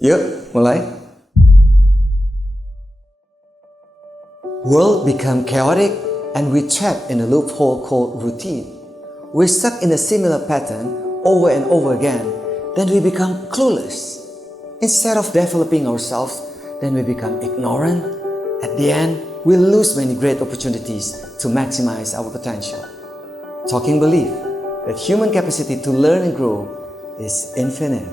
Yuk, mulai. World become chaotic and we trapped in a loophole called routine. We're stuck in a similar pattern over and over again, then we become clueless. Instead of developing ourselves, then we become ignorant. At the end, we lose many great opportunities to maximize our potential. Talking believe that human capacity to learn and grow is infinite.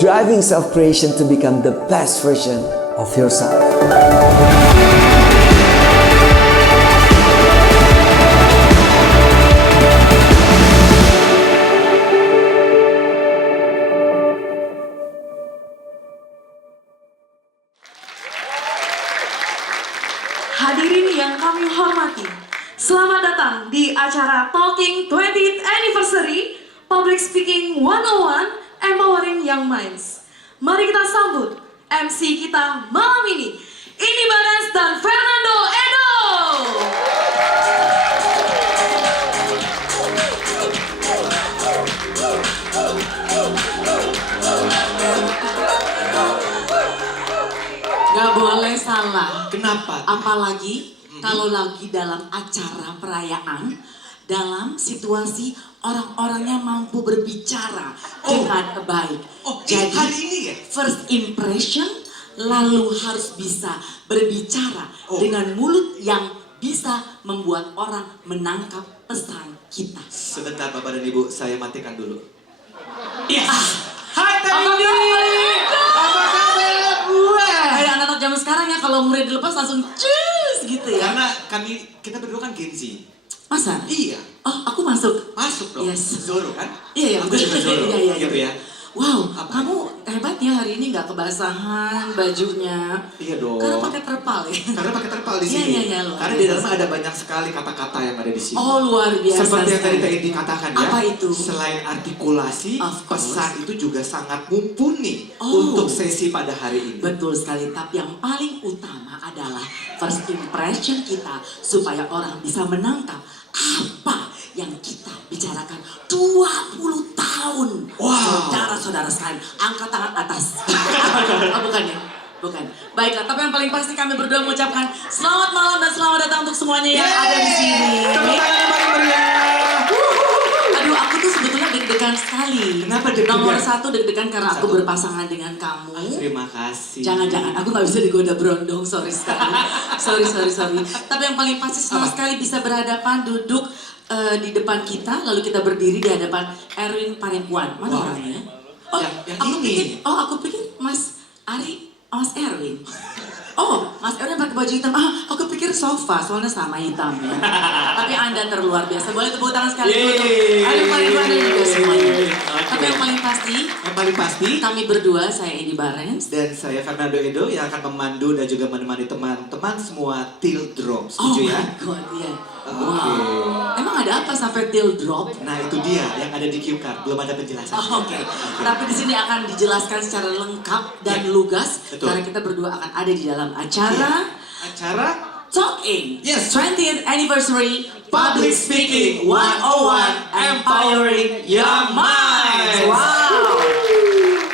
Driving self-creation to become the best version of yourself. Hadirin yang kami hormati, selamat datang di acara Talking 20th Anniversary Public Speaking 101 Empowering Young Minds. Mari kita sambut MC kita malam ini, Indi Banas dan Fernando Edo. Gak boleh salah. Kenapa? Apalagi kalau lagi dalam acara perayaan, dalam situasi orang-orangnya mampu berbicara dengan baik. Jadi hari ini ya? First impression lalu harus bisa berbicara dengan mulut yang bisa membuat orang menangkap pesan kita. Sebentar Bapak dan Ibu, saya matikan dulu. Yes. Hai Teddy! Apa kabar gue? Kayak anak-anak zaman sekarang ya, kalau murid dilepas langsung cus gitu ya. Karena kita berdua kan Gen Z. Masa? Iya. Oh, aku masuk. Masuk dong. Yes. Zoro kan? Iya, Aku juga Zoro. Iya. Gitu ya. Wow, Apa? kamu hebat ya hari ini nggak kebasahan bajunya. Iya dong. Karena pakai terpal ya. Karena pakai terpal di Iya, sini. iya, luar Karena di biasa. dalam ada banyak sekali kata-kata yang ada di sini. Oh, luar biasa. Seperti yang tadi sekali. Teddy katakan ya. Apa itu? Selain artikulasi, Of course. pesan itu juga sangat mumpuni Oh. untuk sesi pada hari ini. Betul sekali, tapi yang paling utama adalah first impression kita supaya orang bisa menangkap apa yang kita bicarakan 20 tahun. Wow. Saudara-saudara sekalian, angkat tangan atas. Oh, bukan ya? Bukan. Baiklah, tapi yang paling pasti kami berdua mengucapkan selamat malam dan selamat datang untuk semuanya yang ada di sini. Tepuk tangan yang paling meriah. Aduh, aku tuh sebetulnya deg-degan sekali. Kenapa deg-degan? Nomor satu deg-degan karena aku Satu. berpasangan dengan kamu. Terima kasih. Jangan-jangan, aku gak bisa digoda berondong, sorry sekali. sorry. Tapi yang paling pasti senang sekali bisa berhadapan, duduk di depan kita, lalu kita berdiri di hadapan Erwin Parimpuan. Mana Wow. orangnya? Oh, Yang aku ini. pikir, aku pikir Mas Ari Oh, Mas Erwin. Oh, Mas Erwin pakai baju hitam. Ah, aku pikir sofa, soalnya sama hitamnya. Tapi Anda terluar biasa. Boleh tepuk tangan sekali untuk Arif Marido Anda juga semuanya. Tapi yang paling pasti, kami berdua, saya Edi Barens. Dan saya Fernando Edo yang akan memandu dan juga menemani teman-teman semua till drop. Oh Setuju my ya? God, iya. Oke. Wow. Emang ada apa sampai till drop? Nah itu dia yang ada di cue card, belum ada penjelasan. Oh, Oke. Tapi di sini akan dijelaskan secara lengkap dan Ya, lugas. betul. Karena kita berdua akan ada di dalam acara Acara Talking. Yes. 20th Anniversary Public Speaking 101 Empowering Young Minds. Wow.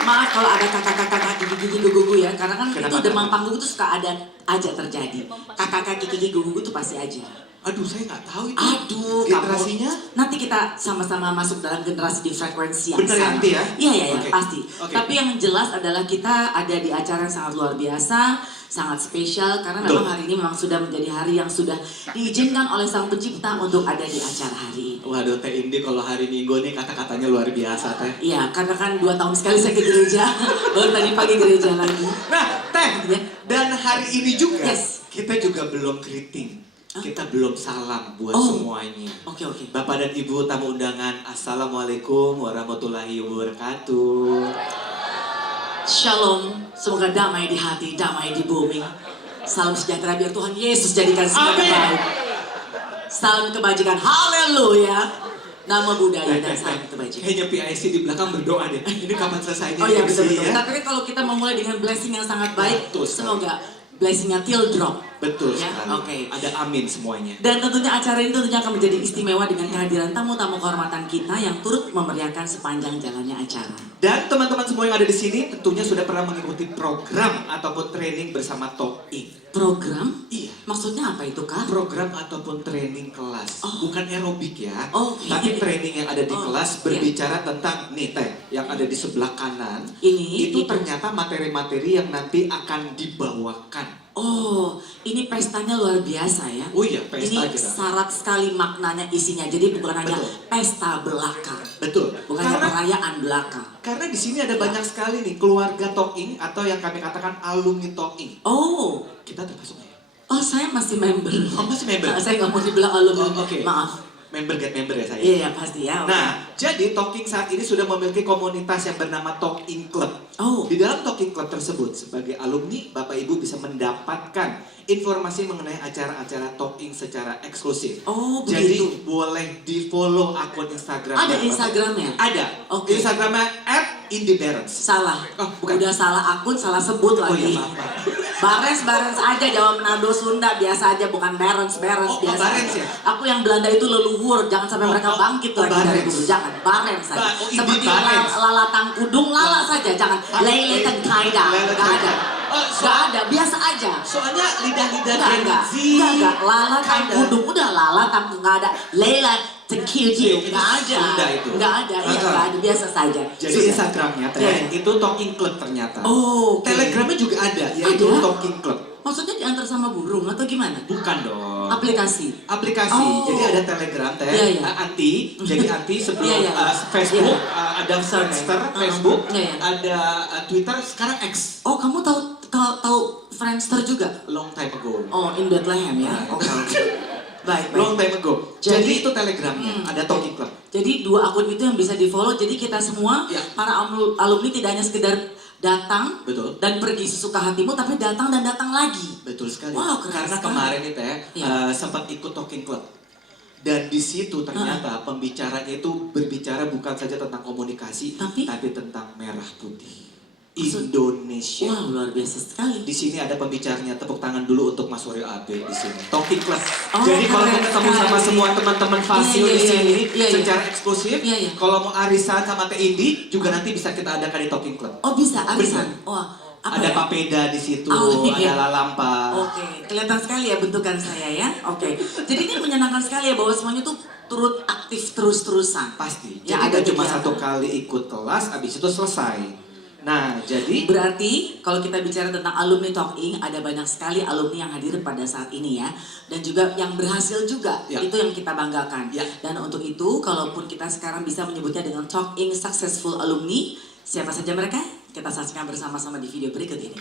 Maaf kalau ada kakak-kakak gigi-gigi gugu ya, karena kan Kenapa? itu demam panggung itu suka ada aja terjadi. Kakak-kakak gigi gugu itu pasti aja. Aduh saya nggak tahu itu. Aduh, generasinya. kamu, nanti kita sama-sama masuk dalam generasi di frekuensi yang Bener sama. nanti ya? Iya, iya, Oke. pasti. Oke. Tapi yang jelas adalah kita ada di acara yang sangat luar biasa, sangat spesial karena Betul. memang hari ini memang sudah menjadi hari yang sudah diizinkan oleh Sang Pencipta untuk ada di acara hari ini. Waduh Teh Indi kalau hari Minggu nih kata-katanya luar biasa Teh. Iya, karena kan 2 tahun sekali saya ke gereja, baru tadi pagi gereja lagi. Nah Teh, Ya. dan hari ini juga Yes. kita juga belum greeting. Kita belum salam buat Oh. semuanya. Oke, oke. Bapak dan Ibu tamu undangan, Assalamualaikum warahmatullahi wabarakatuh. Shalom, semoga damai di hati, damai di bumi. Salam sejahtera biar Tuhan Yesus jadikan semuanya Amin. baik. Salam kebajikan, haleluya. Nama budaya dan salam kebajikan. Kayaknya PIC di belakang berdoa deh. Ini kapan selesainya? Oh iya, MC betul-betul. ya? Tapi kan kalau kita memulai dengan blessing yang sangat baik, Betul sekali. semoga blessingnya till drop. Betul Ya, sekali. oke. Ada amin semuanya. Dan tentunya acara ini tentunya akan menjadi istimewa dengan kehadiran tamu-tamu kehormatan kita yang turut memeriahkan sepanjang jalannya acara. Dan teman-teman semua yang ada di sini tentunya sudah pernah mengikuti program ataupun training bersama Talking. Program? Iya. Maksudnya apa itu, Kak? Program ataupun training kelas, bukan aerobik ya, Oke. tapi training yang ada di Oh, kelas berbicara tentang nih Teh, yang ada di sebelah kanan. Ini Itu ternyata materi-materi yang nanti akan dibawakan. Oh, ini pestanya luar biasa ya. Oh iya, pesta Ini kita. syarat sekali maknanya isinya. Jadi bukan hanya Betul. pesta belaka, Betul. bukan hanya Karena perayaan belaka. karena di sini ada banyak sekali nih keluarga Talking atau yang kami katakan alumni Talking. Oh, Kita termasuknya. oh saya masih member. Oh, masih member? Saya nggak mau dibilang alumni. Oh, oke. Maaf. Member get member ya saya. Iya, pasti ya. oke. Nah, jadi Talking saat ini sudah memiliki komunitas yang bernama Talking Club. Oh. Di dalam Talking Club tersebut, sebagai alumni, Bapak Ibu bisa mendapatkan informasi mengenai acara-acara Talking secara eksklusif. Oh, Jadi begitu. boleh di-follow akun Instagram. Ada Bapak. Instagramnya? Ada. Oke. Instagramnya @indiebarons. Salah. Oh, bukan. Udah salah akun, salah sebut Oh lagi. iya, maaf. Barens aja, Jawa Manado Sunda biasa aja, bukan Barens Oh, biasa. Barens ya? Aku yang Belanda itu leluhur, jangan sampai mereka bangkit lagi dari Barens. dulu. Jangan, Barens saja. Oh, ini Seperti Barens. lalatang kudung, lala saja, jangan lele tengkaida. Lele Gak ada. Oh, Gak ada, biasa aja. Soalnya lidah-lidah Gen Enggak, Z. enggak, lala tang Kinda. kudung, udah lala tang enggak ada. Lela tengkiu, enggak ada. Sunda itu. Enggak ada, iya enggak ada, biasa saja. Jadi Sudah. Instagramnya Teh, Iya. itu Talking Club ternyata. Oh, oke. Telegramnya juga ada, yaitu Ada? Talking Club. Maksudnya diantar sama burung atau gimana? Bukan dong. Aplikasi. Aplikasi, Oh. jadi ada Telegram Teh, Iya, iya. Anti, jadi Anti sebelum Iya, iya. Facebook, Iya. ada Friendster, Facebook, Iya, iya. ada Twitter, sekarang X. Oh, kamu tahu Friendster juga? Long time ago. Oh, in Bethlehem ya. Nah. Oke, oke. Baik, Long baik. time ago. Jadi- Jadi, itu Telegramnya, ada Talking Club. Jadi 2 akun itu yang bisa di-follow. Jadi kita semua Ya. para alumni tidak hanya sekedar datang Betul. dan pergi sesuka hatimu, tapi datang dan datang lagi. Betul sekali. Wow, keren Karena sekali. kemarin nih Teh, Iya. sempat ikut Talking Club. Dan di situ ternyata pembicaranya itu berbicara bukan saja tentang komunikasi, Tapi? tentang merah putih. Maksud- Indonesia. Wah, luar biasa sekali. Di sini ada pembicaranya, tepuk tangan dulu untuk Mas Suryo AB di sini. Talking Club. Oh, Jadi kalau keren mau ketemu sama sekali. semua teman-teman Fasil Iya, di iya, sini iya, iya. secara eksklusif, Iya, iya. kalau mau arisan sama Teh Indi juga nanti bisa kita adakan di Talking Club. Oh, bisa arisan. Bener. Wah, apa Ada ya? papeda di situ, Oh, iya. ada lalampa. Oke, kelihatan sekali ya bentukan saya ya. Oke, jadi ini menyenangkan sekali ya bahwa semuanya tuh turut aktif terus-terusan. Pasti. Ya, Jadi ada kita cuma kegiatan. 1 kali ikut kelas, abis itu selesai. Nah, jadi Berarti kalau kita bicara tentang alumni Talking, ada banyak sekali alumni yang hadir pada saat ini ya. Dan juga yang berhasil juga, Ya. itu yang kita banggakan. Ya. Dan untuk itu, kalaupun kita sekarang bisa menyebutnya dengan Talking Successful Alumni, siapa saja mereka? Kita saksikan bersama-sama di video berikut ini.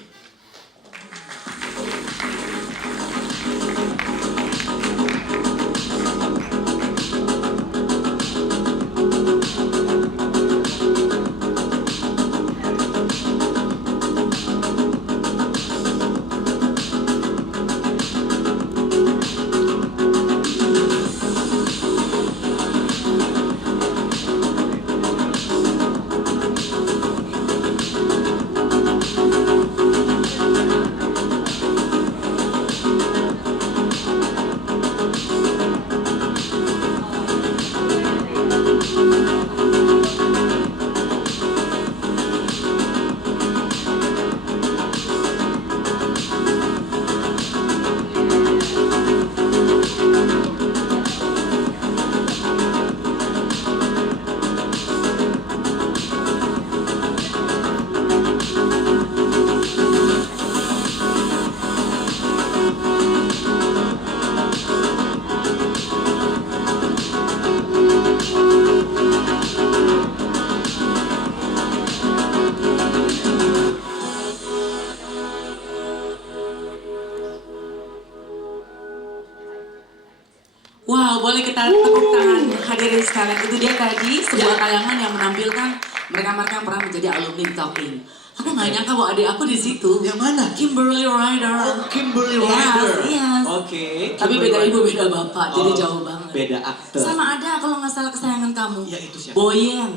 Wow, boleh kita tepuk tangan hadirin sekalian. Itu dia tadi sebuah tayangan yang menampilkan mereka-mereka yang pernah menjadi alumni Talking. Aku nggak nyangka bahwa adik aku di situ. Yang mana? Kimberly Ryder. Oh, Kimberly Ryder. Yes. Oke. Tapi Kimberly beda Ryder. ibu, beda bapak, jadi Oh, jauh banget. Beda aktor. Sama ada kalau nggak salah kesayangan kamu. Ya, itu siapa? Boyen.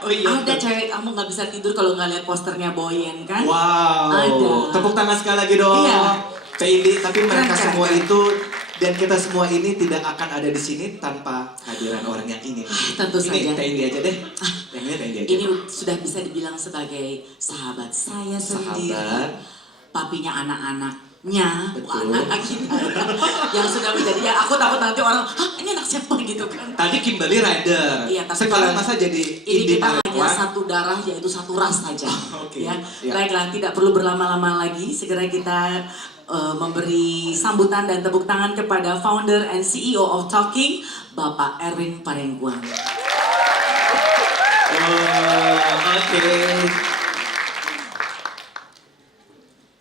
Oh iya. Ada cewek kamu nggak bisa tidur kalau nggak lihat posternya Boyen kan? Wow. Ada. Tepuk tangan sekali lagi dong. Iya. Teh Indi, tapi mereka Keren, semua keren. itu dan kita semua ini tidak akan ada di sini tanpa kehadiran orang yang ini. Tentu Ini saja. Teh Indi aja deh. Yang ini Teh Indi aja. Ini sudah bisa dibilang sebagai sahabat saya sendiri. Sahabat. Papinya anak-anaknya, Betul. anak kita yang sudah menjadi, ya aku takut nanti orang, hah ini anak siapa gitu kan. Tadi Kimberly Ryder. Iya, tapi sekarang kalau masa jadi ini Indi kita hanya Parangkuan. satu darah yaitu satu ras saja. Oke, Ya. ya. Baiklah, tidak perlu berlama-lama lagi. Segera kita memberi sambutan dan tepuk tangan kepada founder and CEO of Talking, Bapak Erwin Parengkuan. Oh, oke.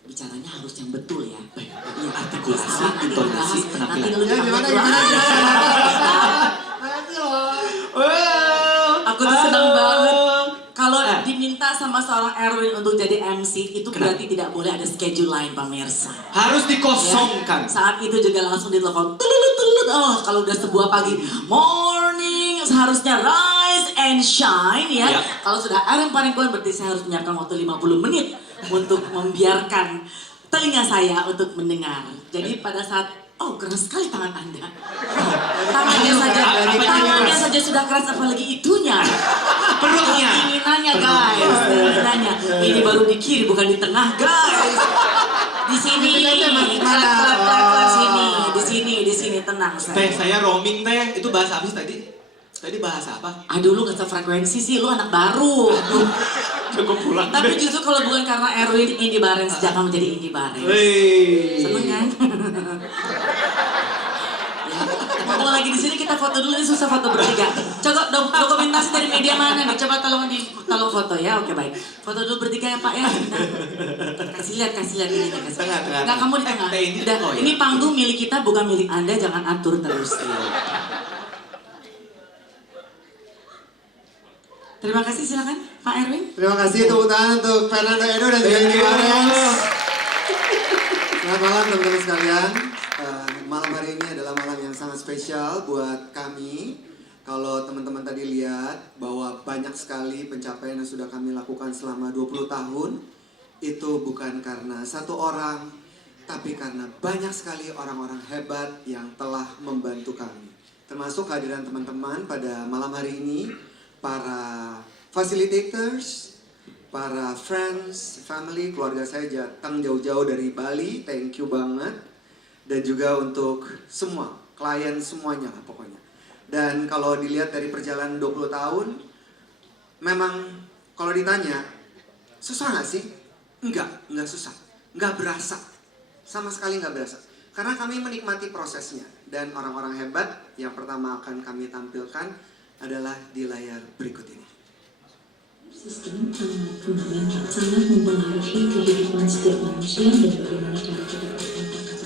Bicaranya harus yang betul ya. Iya, artikulasi, salah, nanti intonasi, dibahas. penampilan. Nanti dulu Ya, gimana, Aku tuh senang banget. Kalau diminta sama seorang Erwin untuk jadi MC, itu Kenapa? berarti tidak boleh ada schedule lain pemirsa. Harus dikosongkan. Ya, saat itu juga langsung ditelepon. Tulut. Oh, kalau udah sebuah pagi, morning, seharusnya rise and shine ya. Ya. Kalau sudah Erwin Parengkuan berarti saya harus menyiapkan waktu 50 menit untuk membiarkan telinga saya untuk mendengar. Jadi pada saat, oh keras sekali tangan Anda. Tangannya saja sudah keras, apalagi itunya. Perutnya. Keinginannya guys, keinginannya. Ini baru di kiri bukan di tengah guys. Di sini, klak, di sini tenang Teh, saya. saya roaming teh. Itu bahasa apa sih tadi? Tadi bahasa apa? Aduh lu gak sefrekuensi sih, lu anak baru. Cukup pulang. Tapi justru kalau bukan karena Erwin, Indi Barens sejak kamu jadi Indi Barens. Wey. Seneng kan? Ngomong lagi di sini kita foto dulu, ini susah foto bertiga. Coba dokumentasi dari media mana nih? Coba tolong foto ya. Oke baik. Foto dulu bertiga ya Pak ya. Kasih lihat ini nih, kasih. Tengah. Enggak, kamu di tengah. Ini, Udah, oh, ya. ini panggung milik kita bukan milik Anda, jangan atur terus. Terima kasih, silakan Pak Erwin. Terima kasih tepuk tangan untuk Fernando Edo dan juga Indi Barens. Selamat malam teman-teman sekalian. Malam hari ini adalah malam yang sangat spesial buat kami. Kalau teman-teman tadi lihat bahwa banyak sekali pencapaian yang sudah kami lakukan selama 20 tahun. Itu bukan karena satu orang, tapi karena banyak sekali orang-orang hebat yang telah membantu kami. Termasuk kehadiran teman-teman pada malam hari ini, para facilitators, para friends, family, keluarga saya datang jauh-jauh dari Bali, thank you banget. Dan juga untuk semua, klien semuanya lah pokoknya. Dan kalau dilihat dari perjalanan 20 tahun, memang kalau ditanya, susah gak sih? Enggak susah. Enggak berasa. Sama sekali enggak berasa. Karena kami menikmati prosesnya. Dan orang-orang hebat yang pertama akan kami tampilkan adalah di layar berikut ini. Sistem sangat fundamental, sangat mempengaruhi kehidupan setiap manusia dan bagaimana cara kita berkontak.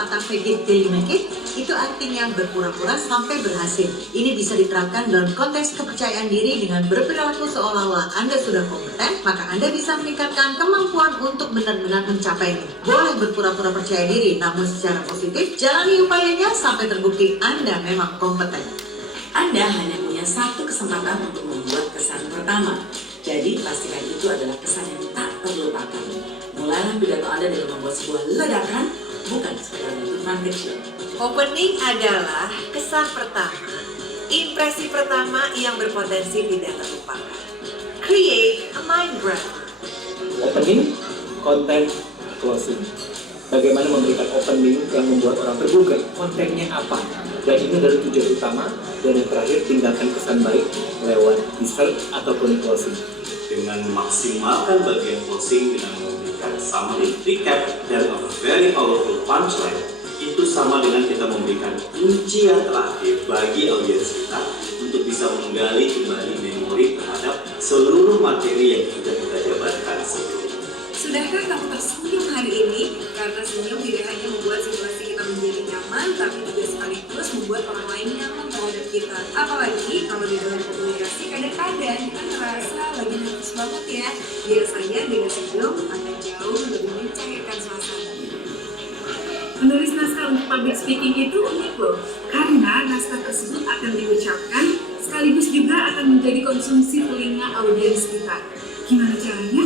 pepatah fake it till you make it, itu artinya berpura-pura sampai berhasil. Ini bisa diterapkan dalam konteks kepercayaan diri dengan berperilaku seolah-olah Anda sudah kompeten, maka Anda bisa meningkatkan kemampuan untuk benar-benar mencapainya. Boleh berpura-pura percaya diri, namun secara positif, jalani upayanya sampai terbukti Anda memang kompeten. Anda hanya punya satu kesempatan untuk membuat kesan pertama. Jadi pastikan itu adalah kesan yang tak terlupakan. Mulailah pidato Anda dengan membuat sebuah ledakan, bukan sekedar letupan kecil. Opening adalah kesan pertama, impresi pertama yang berpotensi tidak terlupakan. Create a mind grabber. Opening, content, closing. Bagaimana memberikan opening yang membuat orang tergugah, kontennya apa? Dan ini adalah tujuan utama. Dan yang terakhir, tinggalkan kesan baik lewat dessert ataupun closing. Dengan memaksimalkan bagian closing dengan memberikan summary, recap, dan a very powerful punchline, itu sama dengan kita memberikan kunci yang terakhir bagi audiens kita untuk bisa menggali kembali memori terhadap seluruh materi yang sudah kita jabarkan sebelumnya. Sudahkah kamu tersenyum hari ini? Karena senyum tidak hanya membuat situasi kita menjadi nyaman, tapi juga sekaligus membuat orang lain nyaman terhadap kita. Apalagi kalau di dalam komunikasi kadang-kadang kita ngerasa lagi nervous banget ya. Biasanya dengan senyum akan jauh lebih mencairkan suasana. Menulis naskah untuk public speaking itu unik loh, karena naskah tersebut akan diucapkan sekaligus juga akan menjadi konsumsi telinga audiens kita. Gimana caranya?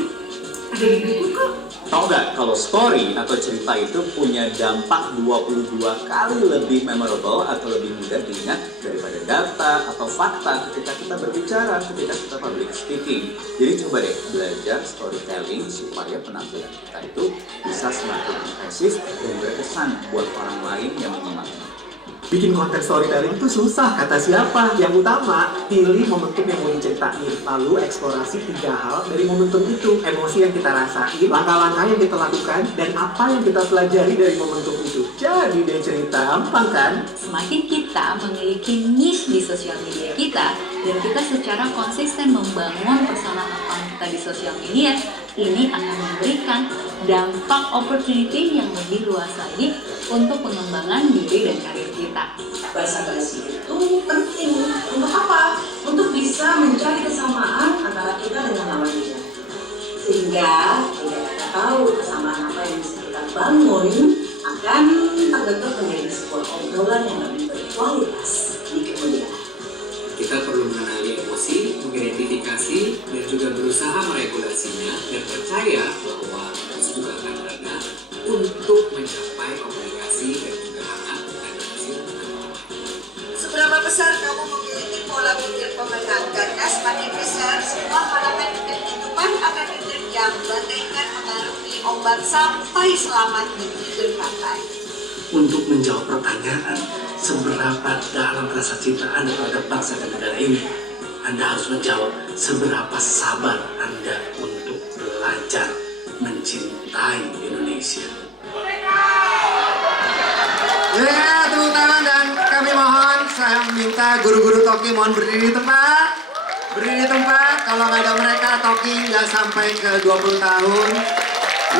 Ada di buku kok. Tahu nggak kalau story atau cerita itu punya dampak 22 kali lebih memorable atau lebih mudah diingat daripada data atau fakta ketika kita berbicara, ketika kita public speaking. Jadi coba deh belajar storytelling supaya penampilan kita itu bisa semakin impresif dan berkesan buat orang lain yang menyimaknya. Bikin konten storytelling itu susah, kata siapa? Yang utama, pilih momentum yang mau diceritain, lalu eksplorasi 3 hal dari momentum itu. Emosi yang kita rasain, langkah-langkah yang kita lakukan, dan apa yang kita pelajari dari momentum itu. Jadi deh cerita, gampang kan? Semakin kita memiliki niche di sosial media kita, dan kita secara konsisten membangun personal account kita di sosial media, ini akan memberikan dampak opportunity yang lebih luas lagi untuk pengembangan diri dan karir kita. Basa-basi itu penting. Untuk apa? Untuk bisa mencari kesamaan antara kita dengan lawan kita. Sehingga tidak kita tahu kesamaan apa yang bisa kita bangun akan terbentuk menjadi sebuah obrolan yang lebih berkualitas di kemudian. Kita perlu mengenali emosi, mengidentifikasi, dan juga berusaha meregulasinya dan percaya bahwa itu juga akan ada untuk mencapai komunikasi dan juga hangat dan hasil. Seberapa besar kamu memiliki pola pikir pemenang? Karena semakin besar, semua parameter kehidupan akan diterjang bagaikan mengarungi ombak sampai selamat di bibir pantai. Untuk menjawab pertanyaan, seberapa dalam rasa cinta Anda terhadap bangsa dan negara ini, Anda harus menjawab seberapa sabar Anda untuk belajar mencintai Indonesia. Ya, tepuk tangan dan kami mohon, saya minta guru-guru Toki mohon berdiri di tempat. Berdiri di tempat, kalau nggak ada mereka Toki nggak sampai ke 20 tahun.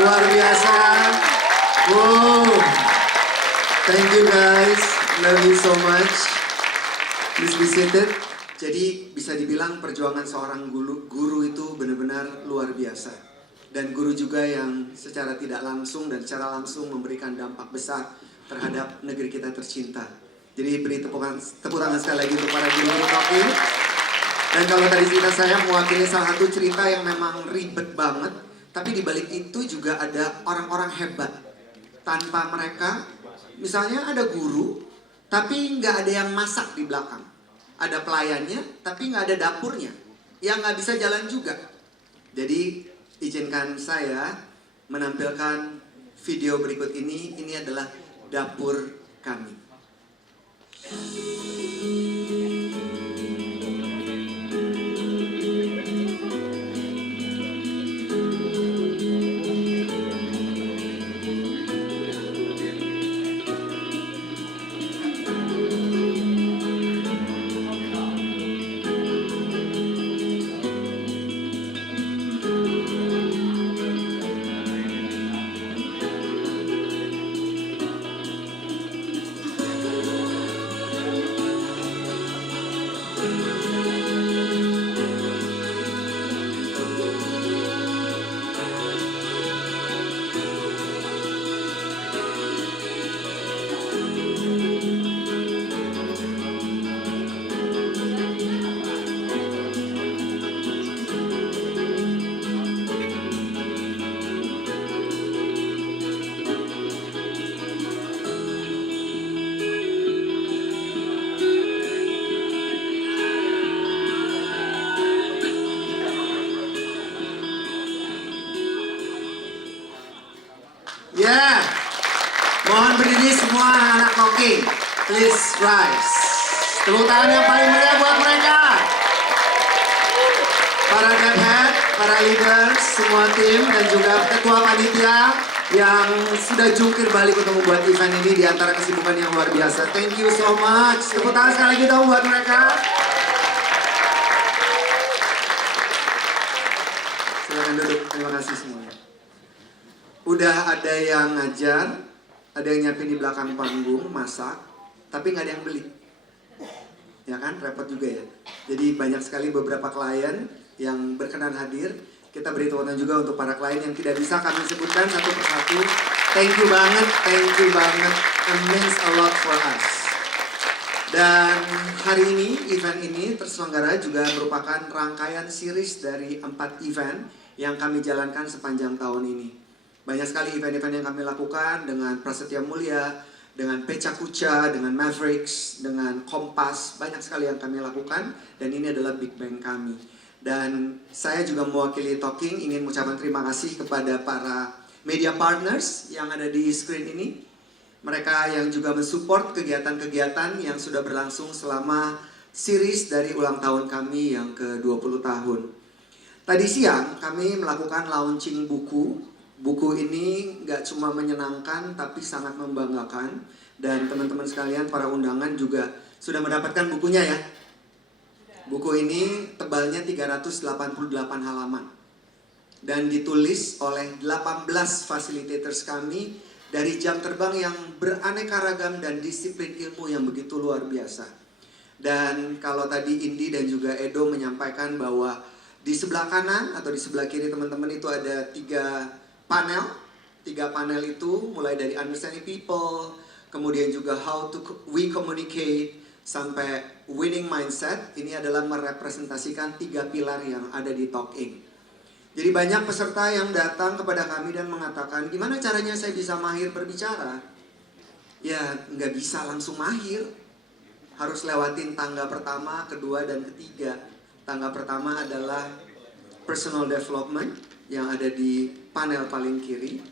Luar biasa. Wow. Thank you guys, love you so much. Please be seated. Jadi bisa dibilang perjuangan seorang guru itu benar-benar luar biasa. Dan guru juga yang secara tidak langsung dan secara langsung memberikan dampak besar terhadap negeri kita tercinta. Jadi beri tepuk tangan sekali lagi untuk para guru-guru Toki. Dan kalau tadi cerita saya mewakili salah satu cerita yang memang ribet banget, tapi di balik itu juga ada orang-orang hebat. Tanpa mereka, misalnya ada guru, tapi nggak ada yang masak di belakang. Ada pelayannya, tapi nggak ada dapurnya. Yang nggak bisa jalan juga. Jadi izinkan saya menampilkan video berikut ini. Ini adalah dapur kami. Please rise. Tepuk tangan yang paling meriah buat mereka. Para head, para leaders, semua tim, dan juga ketua panitia yang sudah jungkir balik untuk membuat event ini di antara kesibukan yang luar biasa. Thank you so much. Tepuk tangan sekali lagi dong buat mereka. Silakan duduk. Terima kasih semuanya. Udah ada yang ngajar, ada yang nyiapin di belakang panggung, masak, tapi nggak ada yang beli. Ya kan, repot juga ya. Jadi banyak sekali beberapa klien yang berkenan hadir. Kita beri tepuk tangan juga untuk para klien yang tidak bisa kami sebutkan satu persatu. Thank you banget. It means a lot for us. Dan hari ini, event ini terselenggara juga merupakan rangkaian series dari 4 event yang kami jalankan sepanjang tahun ini. Banyak sekali event-event yang kami lakukan dengan Prasetya Mulia, dengan Peca Kuca, dengan Mavericks, dengan Kompas. Banyak sekali yang kami lakukan dan ini adalah Big Bang kami. Dan saya juga mewakili Talking ingin mengucapkan terima kasih kepada para media partners yang ada di screen ini. Mereka yang juga mensupport kegiatan-kegiatan yang sudah berlangsung selama series dari ulang tahun kami yang ke-20 tahun. Tadi siang kami melakukan launching buku. Buku ini nggak cuma menyenangkan tapi sangat membanggakan. Dan teman-teman sekalian, para undangan juga sudah mendapatkan bukunya ya. Buku ini tebalnya 388 halaman. Dan ditulis oleh 18 facilitators kami dari jam terbang yang beraneka ragam dan disiplin ilmu yang begitu luar biasa. Dan kalau tadi Indi dan juga Edo menyampaikan bahwa di sebelah kanan atau di sebelah kiri teman-teman itu ada 3 panel. 3 panel itu mulai dari understanding people, kemudian juga how to we communicate, sampai winning mindset. Ini adalah merepresentasikan 3 pilar yang ada di Talking. Jadi banyak peserta yang datang kepada kami dan mengatakan, gimana caranya saya bisa mahir berbicara? Ya nggak bisa langsung mahir. Harus lewatin tangga pertama, kedua, dan ketiga. Tangga pertama adalah personal development yang ada di panel paling kiri.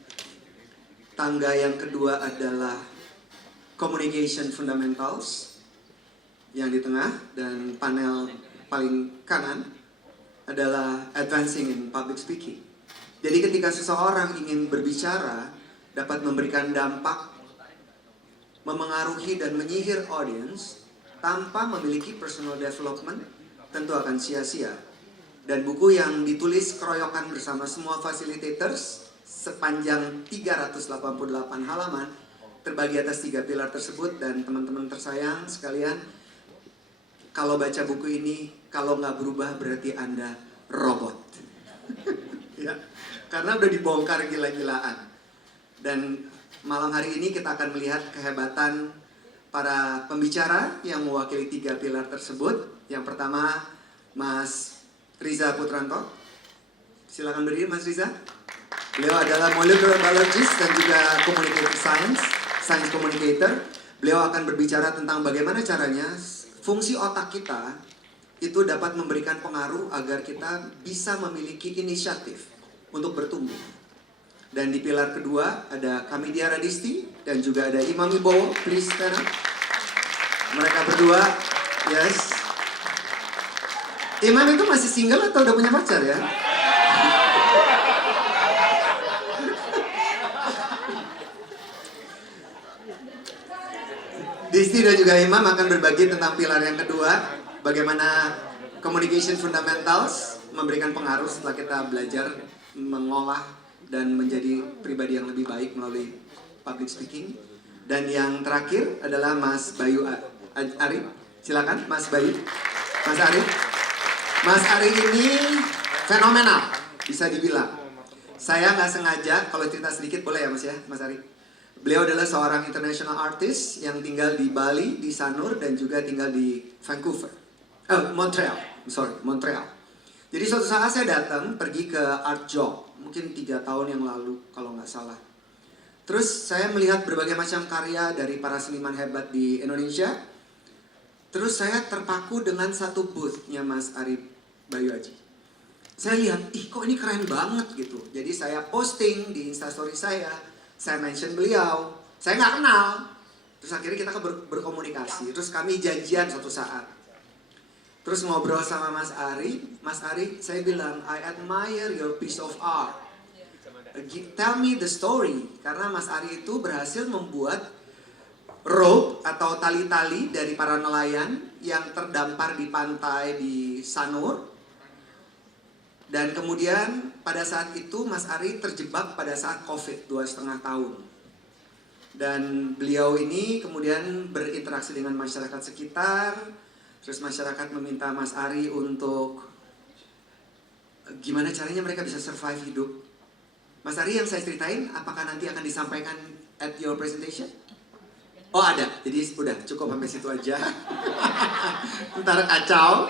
Tangga yang kedua adalah communication fundamentals yang di tengah, dan panel paling kanan adalah advancing in public speaking. Jadi ketika seseorang ingin berbicara, dapat memberikan dampak, memengaruhi dan menyihir audience tanpa memiliki personal development, tentu akan sia-sia. Dan buku yang ditulis keroyokan bersama semua facilitators sepanjang 388 halaman terbagi atas 3 pilar tersebut. Dan teman-teman tersayang sekalian, kalau baca buku ini, kalau nggak berubah berarti Anda robot. Ya, karena udah dibongkar gila-gilaan. Dan malam hari ini kita akan melihat kehebatan para pembicara yang mewakili 3 pilar tersebut. Yang pertama, Mas Riza Putranto. Silakan berdiri Mas Riza. Beliau adalah molecular biologist dan juga communicative science communicator. Beliau akan berbicara tentang bagaimana caranya fungsi otak kita itu dapat memberikan pengaruh agar kita bisa memiliki inisiatif untuk bertumbuh. Dan di pilar kedua ada Kamidia Radisti dan juga ada Imam Wibowo. Please stand up. Mereka berdua, yes. Imam itu masih single atau udah punya pacar ya? Disti dan juga Imam akan berbagi tentang pilar yang kedua, bagaimana communication fundamentals memberikan pengaruh setelah kita belajar mengolah dan menjadi pribadi yang lebih baik melalui public speaking. Dan yang terakhir adalah Mas Bayu Arif. Silakan Mas Bayu. Mas Arif. Mas Arif ini fenomenal, bisa dibilang. Saya nggak sengaja, kalau cerita sedikit boleh ya Mas ya, Mas Arif. Beliau adalah seorang international artist yang tinggal di Bali, di Sanur, dan juga tinggal di Vancouver. Montreal. Jadi suatu saat saya datang, pergi ke Art Job, mungkin 3 tahun yang lalu, kalau nggak salah. Terus saya melihat berbagai macam karya dari para seniman hebat di Indonesia. Terus saya terpaku dengan satu booth-nya Mas Arif Bayu Aji. Saya lihat, kok ini keren banget gitu. Jadi saya posting di Instastory saya mention beliau. Saya nggak kenal. Terus akhirnya kita berkomunikasi. Terus kami janjian suatu saat. Terus ngobrol sama Mas Ari, saya bilang, I admire your piece of art. Tell me the story. Karena Mas Ari itu berhasil membuat rope atau tali-tali dari para nelayan yang terdampar di pantai di Sanur. Dan kemudian pada saat itu Mas Ari terjebak pada saat COVID 2,5 tahun. Dan beliau ini kemudian berinteraksi dengan masyarakat sekitar. Terus masyarakat meminta Mas Ari untuk gimana caranya mereka bisa survive hidup. Mas Ari, yang saya ceritain apakah nanti akan disampaikan at your presentation? Oh ada, jadi udah cukup sampai situ aja. Ntar kacau.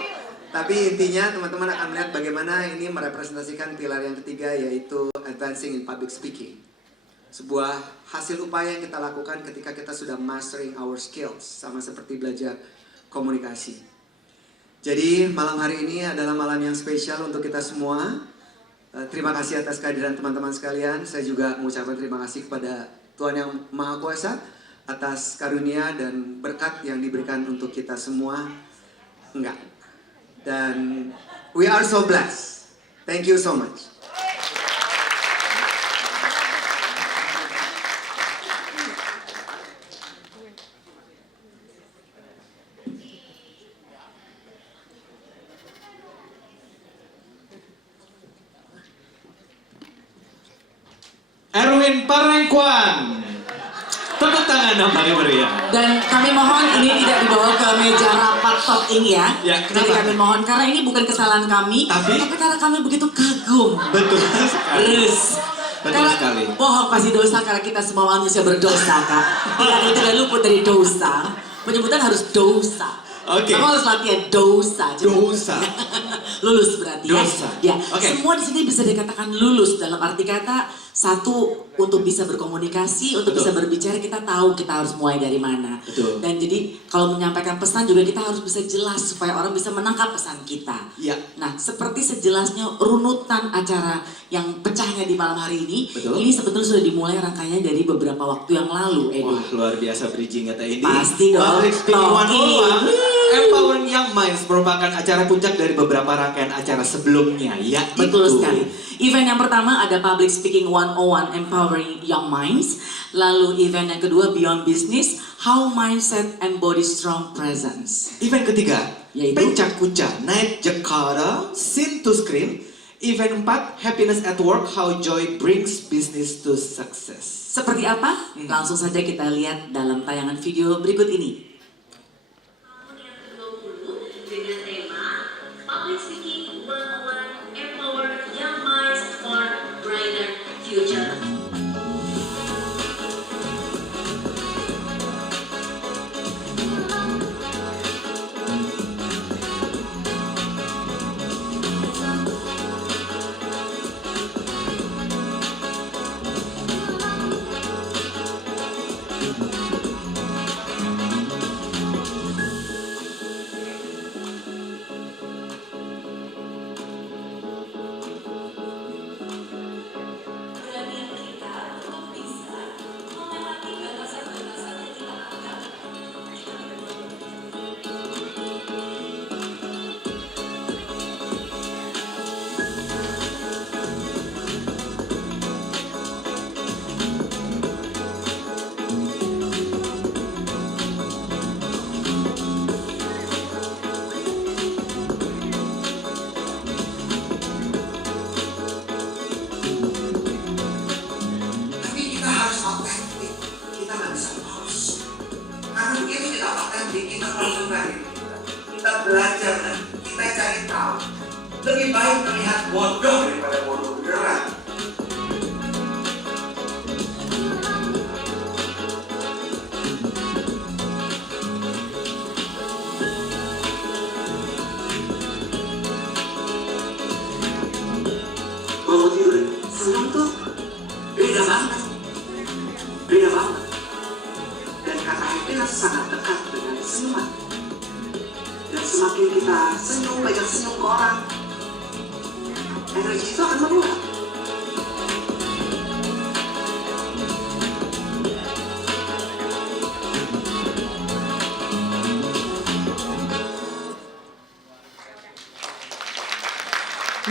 Tapi intinya teman-teman akan melihat bagaimana ini merepresentasikan pilar yang ketiga, yaitu advancing in public speaking. Sebuah hasil upaya yang kita lakukan ketika kita sudah mastering our skills, sama seperti belajar komunikasi. Jadi malam hari ini adalah malam yang spesial untuk kita semua. Terima kasih atas kehadiran teman-teman sekalian. Saya juga mengucapkan terima kasih kepada Tuhan Yang Maha Kuasa atas karunia dan berkat yang diberikan untuk kita semua. Dan we are so blessed. Thank you so much. Erwin Parengkuan. Tepuk tangan dong paling meriah. Dan kami mohon ini tidak dibawa ke meja rapat top ini ya. Kenapa? Jadi kami mohon, karena ini bukan kesalahan kami, tapi karena kami begitu kagum. Betul sekali. Betul sekali. Bohong pasti dosa, karena kita semua manusia berdosa, Kak. Tidak tidak luput dari dosa. Penyebutan harus dosa. Oke. Kamu harus latihan dosa. Dosa. Lulus berarti dosa. Ya. Semua di sini bisa dikatakan lulus dalam arti kata. Satu, untuk bisa berkomunikasi, untuk bisa berbicara, kita tahu kita harus mulai dari mana. Betul. Dan jadi kalau menyampaikan pesan juga kita harus bisa jelas supaya orang bisa menangkap pesan kita. Iya. Nah, seperti sejelasnya runutan acara yang pecahnya di malam hari ini, betul. Ini sebetulnya sudah dimulai rangkaiannya dari beberapa waktu yang lalu, Edo. Wah, luar biasa bridging kata ini. Pasti dong. Public Speaking 101, Empowering Young Minds merupakan acara puncak dari beberapa rangkaian acara sebelumnya. Ya, betul itu. sekali. Event yang pertama ada Public Speaking 101 Empowering Young Minds. Lalu event yang kedua Beyond Business, How Mindset Embody Strong Presence. Event ketiga yaitu Pencak Kuca Night Jakarta Scene to Scream. Event 4 Happiness at Work, How Joy Brings Business to Success. Seperti apa? Langsung saja kita lihat dalam tayangan video berikut ini. Dengan tema Public Speaking 101 Empower Young Minds for Brighter Future. Kita belajar dan kita cari tahu. Lebih baik melihat bodoh daripada bodoh beneran. Bangun tidur, senang tuh. Beda banget. Beda banget. Dan kata happiness sangat dekat dengan senyuman. Dan semakin kita senyum, pegang senyum ke orang, energi itu akan menguap.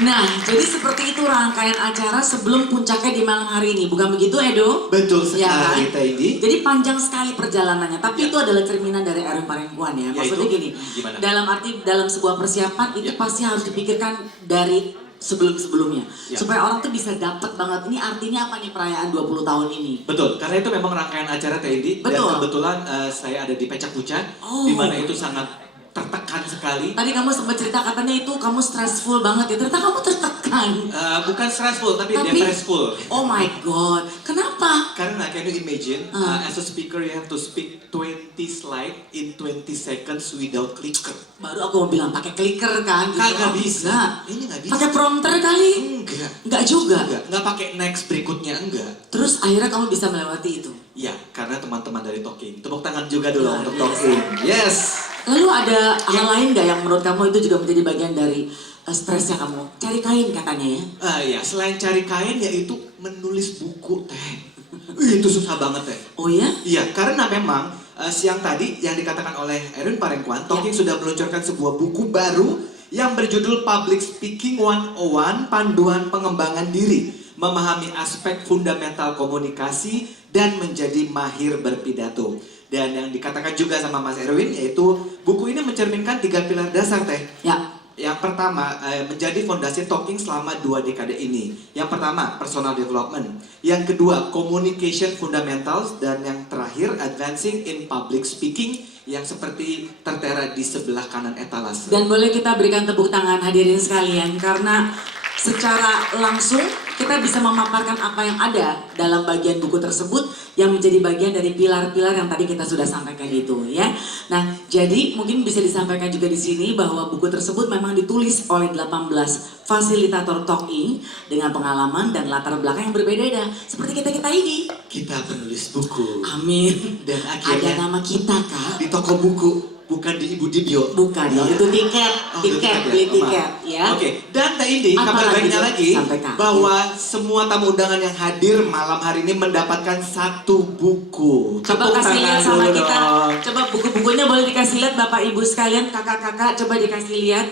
Nah, jadi seperti itu rangkaian acara sebelum puncaknya di malam hari ini, bukan begitu Edo? Betul sekali, Ya kan? Teddy. Jadi panjang sekali perjalanannya, tapi itu adalah cerminan dari Erwin Parengkuan ya. Maksudnya Yaitu? gini, Gimana? dalam arti dalam sebuah persiapan itu pasti harus dipikirkan dari sebelum-sebelumnya. Supaya orang tuh bisa dapat banget, ini artinya apa nih perayaan 20 tahun ini. Betul, karena itu memang rangkaian acara Teddy. Dan Betul. kebetulan saya ada di Pecak Uca, di mana itu sangat tertekan sekali. Tadi kamu sempat cerita katanya itu kamu stressful banget ya, ternyata kamu tertekan. Bukan stressful, tapi depressful. Oh my god, kenapa? Karena can you imagine, as a speaker you have to speak 20 slide in 20 seconds without clicker. Baru aku mau bilang pakai clicker kan? Gitu. Kagak bisa. Ini nggak bisa. Pakai prompter kali? Enggak juga. Nggak pakai next berikutnya, enggak. Terus akhirnya kamu bisa melewati itu. Ya, karena teman-teman dari Talking. Tepuk tangan juga dulu untuk Talking. Yes. Lalu ada hal lain nggak yang menurut kamu itu juga menjadi bagian dari stresnya kamu? Cari kain katanya ya? Ya, selain cari kain yaitu menulis buku teh. Itu susah banget teh. Oh ya? Iya, karena memang siang tadi yang dikatakan oleh Erwin Parengkuan, Talking sudah meluncurkan sebuah buku baru yang berjudul Public Speaking 101, Panduan Pengembangan Diri, memahami aspek fundamental komunikasi dan menjadi mahir berpidato. Dan yang dikatakan juga sama Mas Erwin yaitu buku ini mencerminkan 3 pilar dasar teh. Ya. Yang pertama, menjadi fondasi Talking selama 2 dekade ini. Yang pertama, personal development. Yang kedua, communication fundamentals. Dan yang terakhir, advancing in public speaking, yang seperti tertera di sebelah kanan etalase. Dan boleh kita berikan tepuk tangan hadirin sekalian, karena secara langsung kita bisa memaparkan apa yang ada dalam bagian buku tersebut yang menjadi bagian dari pilar-pilar yang tadi kita sudah sampaikan itu ya. Nah, jadi mungkin bisa disampaikan juga di sini bahwa buku tersebut memang ditulis oleh 18 fasilitator Talking dengan pengalaman dan latar belakang yang berbeda-beda seperti kita ini. Kita penulis buku. Amin. Dan akhirnya ada nama kita Kak. di toko buku. Bukan di Ibu Dibio. Bukan, itu tiket, beli tiket ya. Oke, dan Teh Indi, kabar baiknya lagi bahwa semua tamu undangan yang hadir malam hari ini mendapatkan 1 buku. Coba Tepuk kasih lihat tangan sama dulu kita. dong. Coba buku-bukunya boleh dikasih lihat Bapak Ibu sekalian, kakak-kakak, coba dikasih lihat.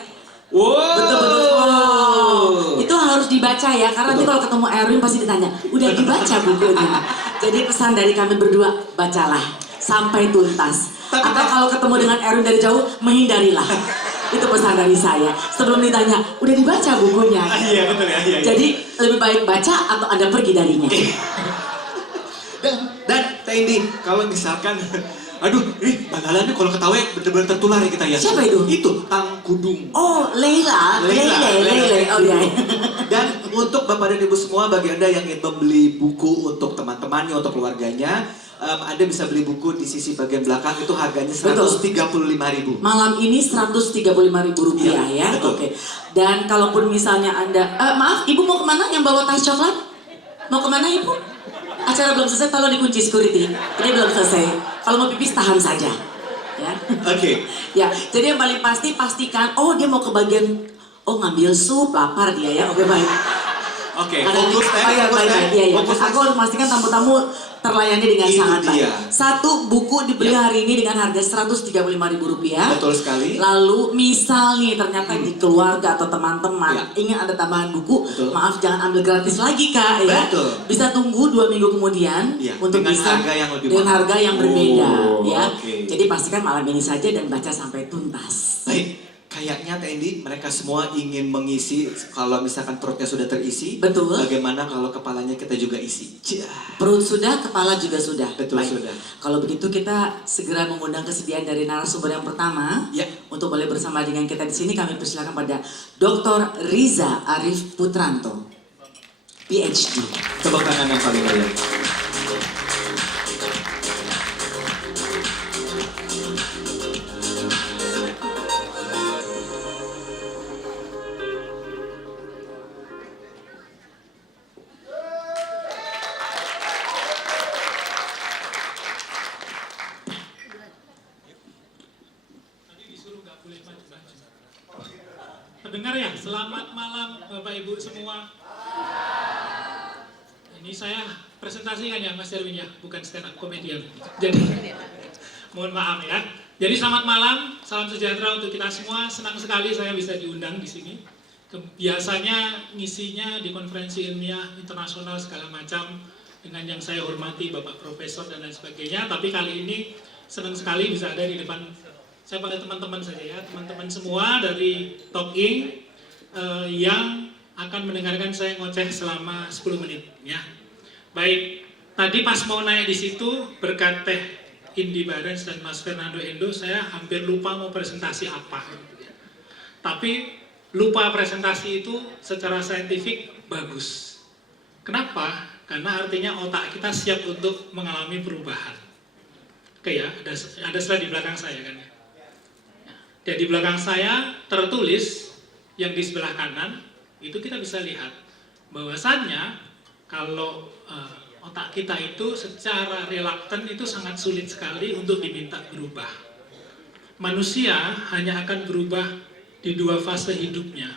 Wow. Betul-betul. Wow. Itu harus dibaca ya, karena nanti kalau ketemu Erwin pasti ditanya, udah dibaca bukunya. Jadi pesan dari kami berdua, bacalah sampai tuntas. Atau kalau ketemu dengan Erwin dari jauh, menghindarilah. Itu pesan dari saya. Sebelum ditanya, udah dibaca bukunya. Iya betul ya. Iya. Jadi lebih baik baca atau Anda pergi darinya. Dan Teh Indi, kalau misalkan, aduh, bakalannya kalau ketawa bener-bener tertular ya kita ya. Siapa itu? Itu Tang Kudung. Oh, Leila. Oh iya. Dan untuk Bapak dan Ibu semua, bagi Anda yang ingin membeli buku untuk teman-temannya, untuk keluarganya, Anda bisa beli buku di sisi bagian belakang, itu harganya 135.000. Malam ini 135.000 rupiah ya. Oke. Dan kalaupun misalnya Anda, maaf, Ibu mau kemana? Yang bawa tas coklat? Mau kemana Ibu? Acara belum selesai, tolong dikunci security. Ini belum selesai. Kalau mau pipis tahan saja. Ya. Oke. Ya. Jadi yang paling pasti pastikan. Oh dia mau ke bagian. Oh ngambil sup, lapar dia ya. Oke baik. Oke. Fokus teh. Iya. Aku harus memastikan tamu-tamu terlayani dengan sangat baik. 1 buku dibeli hari ini dengan harga 135.000 rupiah. Betul sekali. Lalu misal nih ternyata di keluarga atau teman-teman ingin ada tambahan buku, maaf jangan ambil gratis lagi Kak ya. Betul. Bisa tunggu 2 minggu kemudian untuk dengan bisa harga yang lebih dengan mahal. harga yang berbeda ya. Okay. Jadi pastikan malam ini saja dan baca sampai tuntas. Baik. Kayaknya Teh Indi, mereka semua ingin mengisi, kalau misalkan perutnya sudah terisi. Betul. Bagaimana kalau kepalanya kita juga isi? Perut sudah, kepala juga sudah. Betul. Baik. Sudah. Kalau begitu kita segera mengundang kesediaan dari narasumber yang pertama. Ya. Untuk boleh bersama dengan kita di sini, kami persilakan pada Dr. Riza Arif Putranto, PhD. Tepuk tangan yang paling meriah. Pendengar ya, selamat malam Bapak Ibu semua. Ini saya presentasikan ya Mas Erwin ya, bukan stand up comedian. Jadi mohon maaf ya. Jadi selamat malam, salam sejahtera untuk kita semua. Senang sekali saya bisa diundang di sini. Biasanya ngisinya di konferensi ilmiah internasional segala macam dengan yang saya hormati Bapak Profesor dan lain sebagainya. Tapi kali ini senang sekali bisa ada di depan saya pada teman-teman saja ya, teman-teman semua dari Talking yang akan mendengarkan saya ngoceh selama 10 menit ya. Baik, tadi pas mau naik di situ berkat Teh Indi Barens dan Mas Fernando Endo, saya hampir lupa mau presentasi apa. Tapi lupa presentasi itu secara saintifik bagus. Kenapa? Karena artinya otak kita siap untuk mengalami perubahan. Oke ya, ada slide di belakang saya kan ya. Dan di belakang saya tertulis yang di sebelah kanan itu kita bisa lihat bahwasannya kalau otak kita itu secara relaktan itu sangat sulit sekali untuk diminta berubah. Manusia hanya akan berubah di 2 fase hidupnya.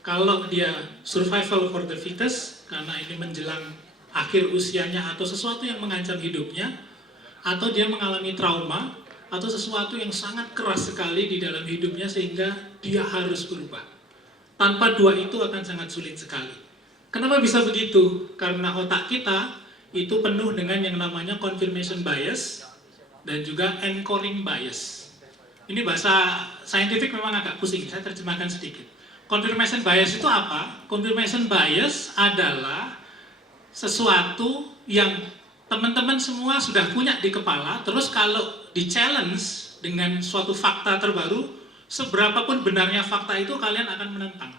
Kalau dia survival for the fittest, karena ini menjelang akhir usianya atau sesuatu yang mengancam hidupnya, atau dia mengalami trauma, atau sesuatu yang sangat keras sekali di dalam hidupnya sehingga dia harus berubah. Tanpa 2 itu akan sangat sulit sekali. Kenapa bisa begitu? Karena otak kita itu penuh dengan yang namanya confirmation bias dan juga anchoring bias. Ini bahasa saintifik memang agak pusing, saya terjemahkan sedikit. Confirmation bias itu apa? Confirmation bias adalah sesuatu yang teman-teman semua sudah punya di kepala, terus kalau di-challenge dengan suatu fakta terbaru, seberapapun benarnya fakta itu kalian akan menentang.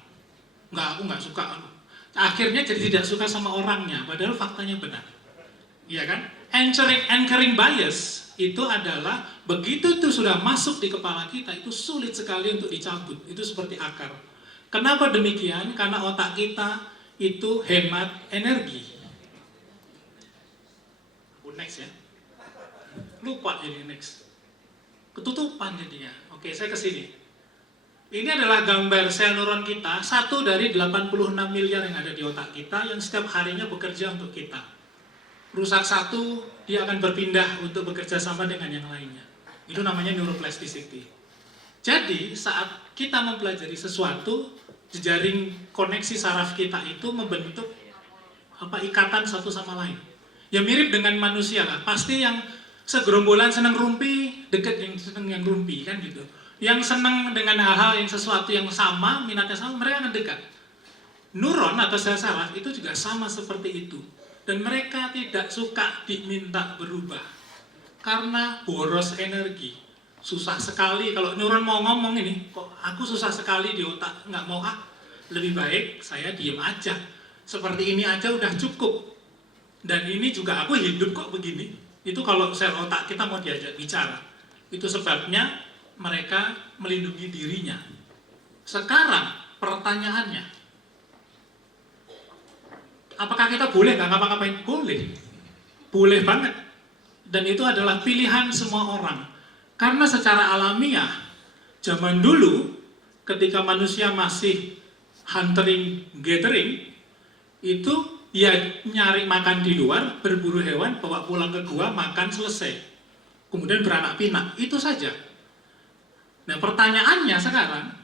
Aku nggak suka. Akhirnya jadi tidak suka sama orangnya, padahal faktanya benar. Iya kan? Anchoring bias itu adalah begitu itu sudah masuk di kepala kita itu sulit sekali untuk dicabut. Itu seperti akar. Kenapa demikian? Karena otak kita itu hemat energi. Next ya. Lupa jadi next. Ketutupan jadinya. Oke, saya ke sini. Ini adalah gambar sel neuron kita, 1 dari 86 miliar yang ada di otak kita yang setiap harinya bekerja untuk kita. Rusak 1, dia akan berpindah untuk bekerja sama dengan yang lainnya. Itu namanya neuroplasticity. Jadi, saat kita mempelajari sesuatu, jejaring koneksi saraf kita itu membentuk ikatan satu sama lain. Ya mirip dengan manusia lah, pasti yang segerombolan senang rumpi, dekat yang senang yang rumpi kan gitu. Yang senang dengan hal-hal yang sesuatu yang sama, minatnya sama, mereka akan dekat. Neuron atau sel saraf itu juga sama seperti itu. Dan mereka tidak suka diminta berubah. Karena boros energi. Susah sekali, kalau neuron mau ngomong ini, kok aku susah sekali di otak, nggak mau lebih baik saya diem aja. Seperti ini aja udah cukup. Dan ini juga aku hidup kok begini. Itu kalau sel otak kita mau diajak bicara. Itu sebabnya mereka melindungi dirinya. Sekarang pertanyaannya, apakah kita boleh nggak ngapa-ngapain? Boleh. Boleh banget. Dan itu adalah pilihan semua orang. Karena secara alamiah, zaman dulu ketika manusia masih hunting gathering, itu ya nyari makan di luar, berburu hewan, bawa pulang ke gua, makan, selesai. Kemudian beranak pinak, itu saja. Nah pertanyaannya sekarang,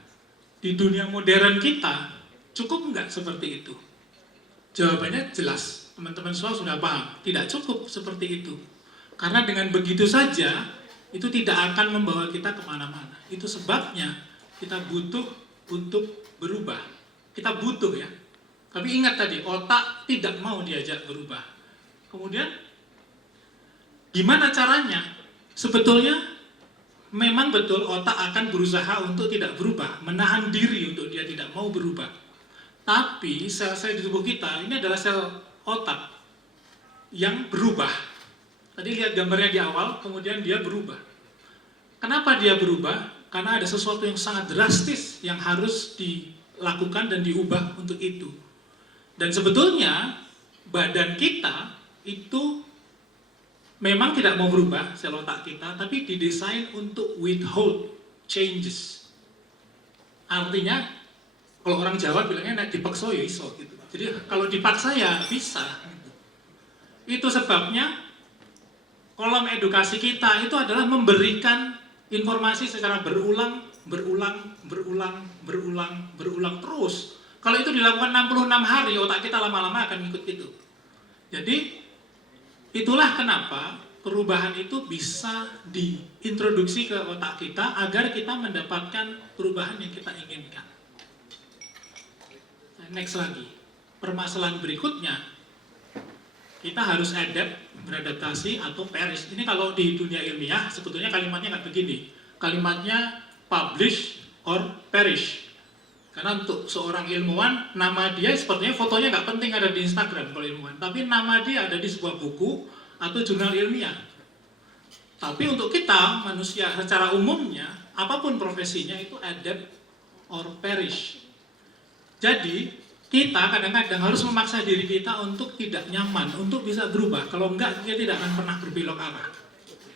di dunia modern kita, cukup nggak seperti itu? Jawabannya jelas, teman-teman semua sudah paham, tidak cukup seperti itu. Karena dengan begitu saja, itu tidak akan membawa kita kemana-mana. Itu sebabnya kita butuh untuk berubah. Kita butuh ya. Tapi ingat tadi, otak tidak mau diajak berubah. Kemudian, gimana caranya? Sebetulnya, memang betul otak akan berusaha untuk tidak berubah, menahan diri untuk dia tidak mau berubah. Tapi, sel-sel di tubuh kita, ini adalah sel otak yang berubah. Tadi lihat gambarnya di awal, kemudian dia berubah. Kenapa dia berubah? Karena ada sesuatu yang sangat drastis yang harus dilakukan dan diubah untuk itu. Dan sebetulnya badan kita itu memang tidak mau berubah, sel otak kita, tapi didesain untuk withhold changes. Artinya, kalau orang Jawa bilangnya dipaksa ya iso gitu. Jadi kalau dipaksa ya bisa. Itu sebabnya kolom edukasi kita itu adalah memberikan informasi secara berulang berulang terus. Kalau itu dilakukan 66 hari, otak kita lama-lama akan ikut itu. Jadi, itulah kenapa perubahan itu bisa diintroduksi ke otak kita agar kita mendapatkan perubahan yang kita inginkan. Next lagi, permasalahan berikutnya, kita harus beradaptasi atau perish. Ini kalau di dunia ilmiah, sebetulnya kalimatnya nggak begini. Kalimatnya publish or perish. Karena untuk seorang ilmuwan, nama dia sepertinya fotonya nggak penting ada di Instagram kalau ilmuwan. Tapi nama dia ada di sebuah buku atau jurnal ilmiah. Tapi untuk kita, manusia secara umumnya, apapun profesinya itu adapt or perish. Jadi, kita kadang-kadang harus memaksa diri kita untuk tidak nyaman, untuk bisa berubah. Kalau enggak, kita tidak akan pernah berbelok arah.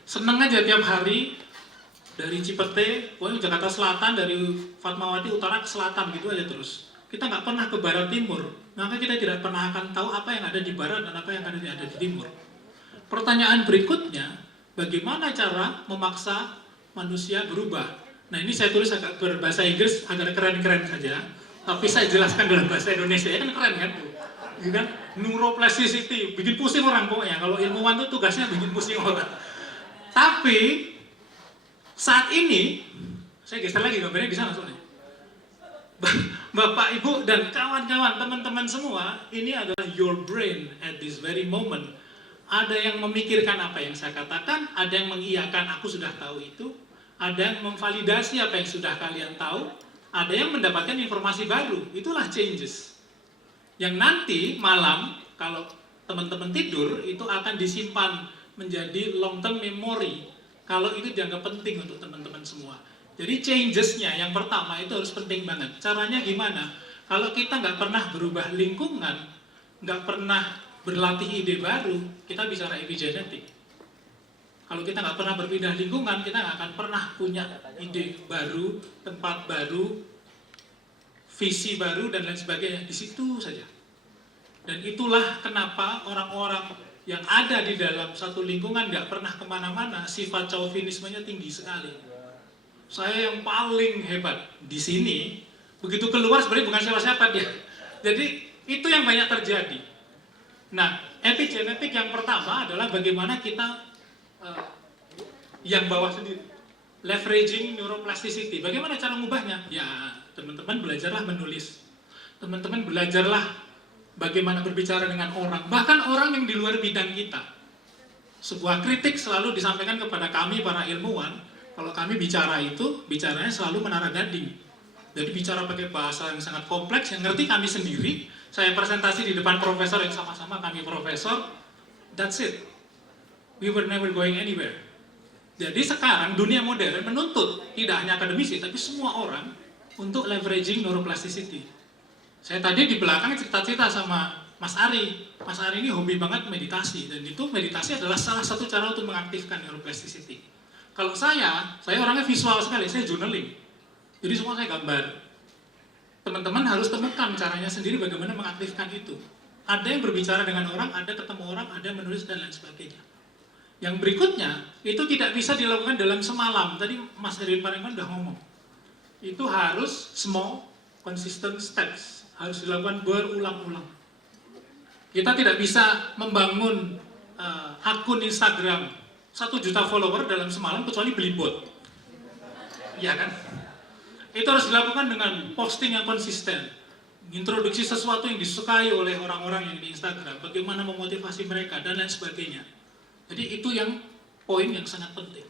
Seneng aja tiap hari, dari Cipete, pokoknya Jakarta Selatan, dari Fatmawati Utara ke Selatan, gitu aja terus. Kita nggak pernah ke Barat Timur, maka kita tidak pernah akan tahu apa yang ada di Barat dan apa yang ada di Timur. Pertanyaan berikutnya, bagaimana cara memaksa manusia berubah? Nah ini saya tulis agak berbahasa Inggris, agak keren-keren saja, tapi saya jelaskan dalam bahasa Indonesia, ya kan keren kan? Ya kan? Neuroplasticity, bikin pusing orang pokoknya. Kalau ilmuwan itu tugasnya bikin pusing orang. Tapi saat ini, saya geser lagi gambarnya di sana soalnya. Bapak, Ibu, dan kawan-kawan, teman-teman semua, ini adalah your brain at this very moment. Ada yang memikirkan apa yang saya katakan, ada yang mengiyakan aku sudah tahu itu, ada yang memvalidasi apa yang sudah kalian tahu, ada yang mendapatkan informasi baru. Itulah changes. Yang nanti malam, kalau teman-teman tidur, itu akan disimpan menjadi long term memory. Kalau itu dianggap penting untuk teman-teman semua. Jadi changes-nya yang pertama itu harus penting banget. Caranya gimana? Kalau kita nggak pernah berubah lingkungan, nggak pernah berlatih ide baru, kita bicara epigenetik. Kalau kita nggak pernah berpindah lingkungan, kita nggak akan pernah punya ide baru, tempat baru, visi baru, dan lain sebagainya. Di situ saja. Dan itulah kenapa orang-orang yang ada di dalam satu lingkungan nggak pernah kemana-mana, sifat chauvinismenya tinggi sekali. Saya yang paling hebat di sini, begitu keluar sebenarnya bukan siapa-siapa dia. Jadi itu yang banyak terjadi. Nah, epigenetik yang pertama adalah bagaimana kita yang bawah sendiri, leveraging neuroplasticity. Bagaimana cara mengubahnya? Ya, teman-teman belajarlah menulis. Teman-teman belajarlah bagaimana berbicara dengan orang, bahkan orang yang di luar bidang kita. Sebuah kritik selalu disampaikan kepada kami para ilmuwan, kalau kami bicara itu, bicaranya selalu menara gading. Jadi bicara pakai bahasa yang sangat kompleks, yang ngerti kami sendiri. Saya presentasi di depan profesor yang sama-sama kami profesor, that's it. We were never going anywhere. Jadi sekarang dunia modern menuntut, tidak hanya akademisi, tapi semua orang untuk leveraging neuroplasticity. Saya tadi di belakang cerita-cerita sama Mas Ari. Mas Ari ini hobi banget meditasi, dan itu meditasi adalah salah satu cara untuk mengaktifkan neuroplasticity. Kalau saya orangnya visual sekali, saya journaling. Jadi semua saya gambar. Teman-teman harus temukan caranya sendiri bagaimana mengaktifkan itu. Ada yang berbicara dengan orang, ada ketemu orang, ada yang menulis, dan lain sebagainya. Yang berikutnya, itu tidak bisa dilakukan dalam semalam. Tadi Mas Erwin Parengman udah ngomong. Itu harus small, consistent steps. Harus dilakukan berulang-ulang. Kita tidak bisa membangun akun Instagram 1 juta follower dalam semalam kecuali beli bot. Iya kan? Itu harus dilakukan dengan posting yang konsisten. Introduksi sesuatu yang disukai oleh orang-orang yang di Instagram. Bagaimana memotivasi mereka dan lain sebagainya. Jadi itu yang poin yang sangat penting.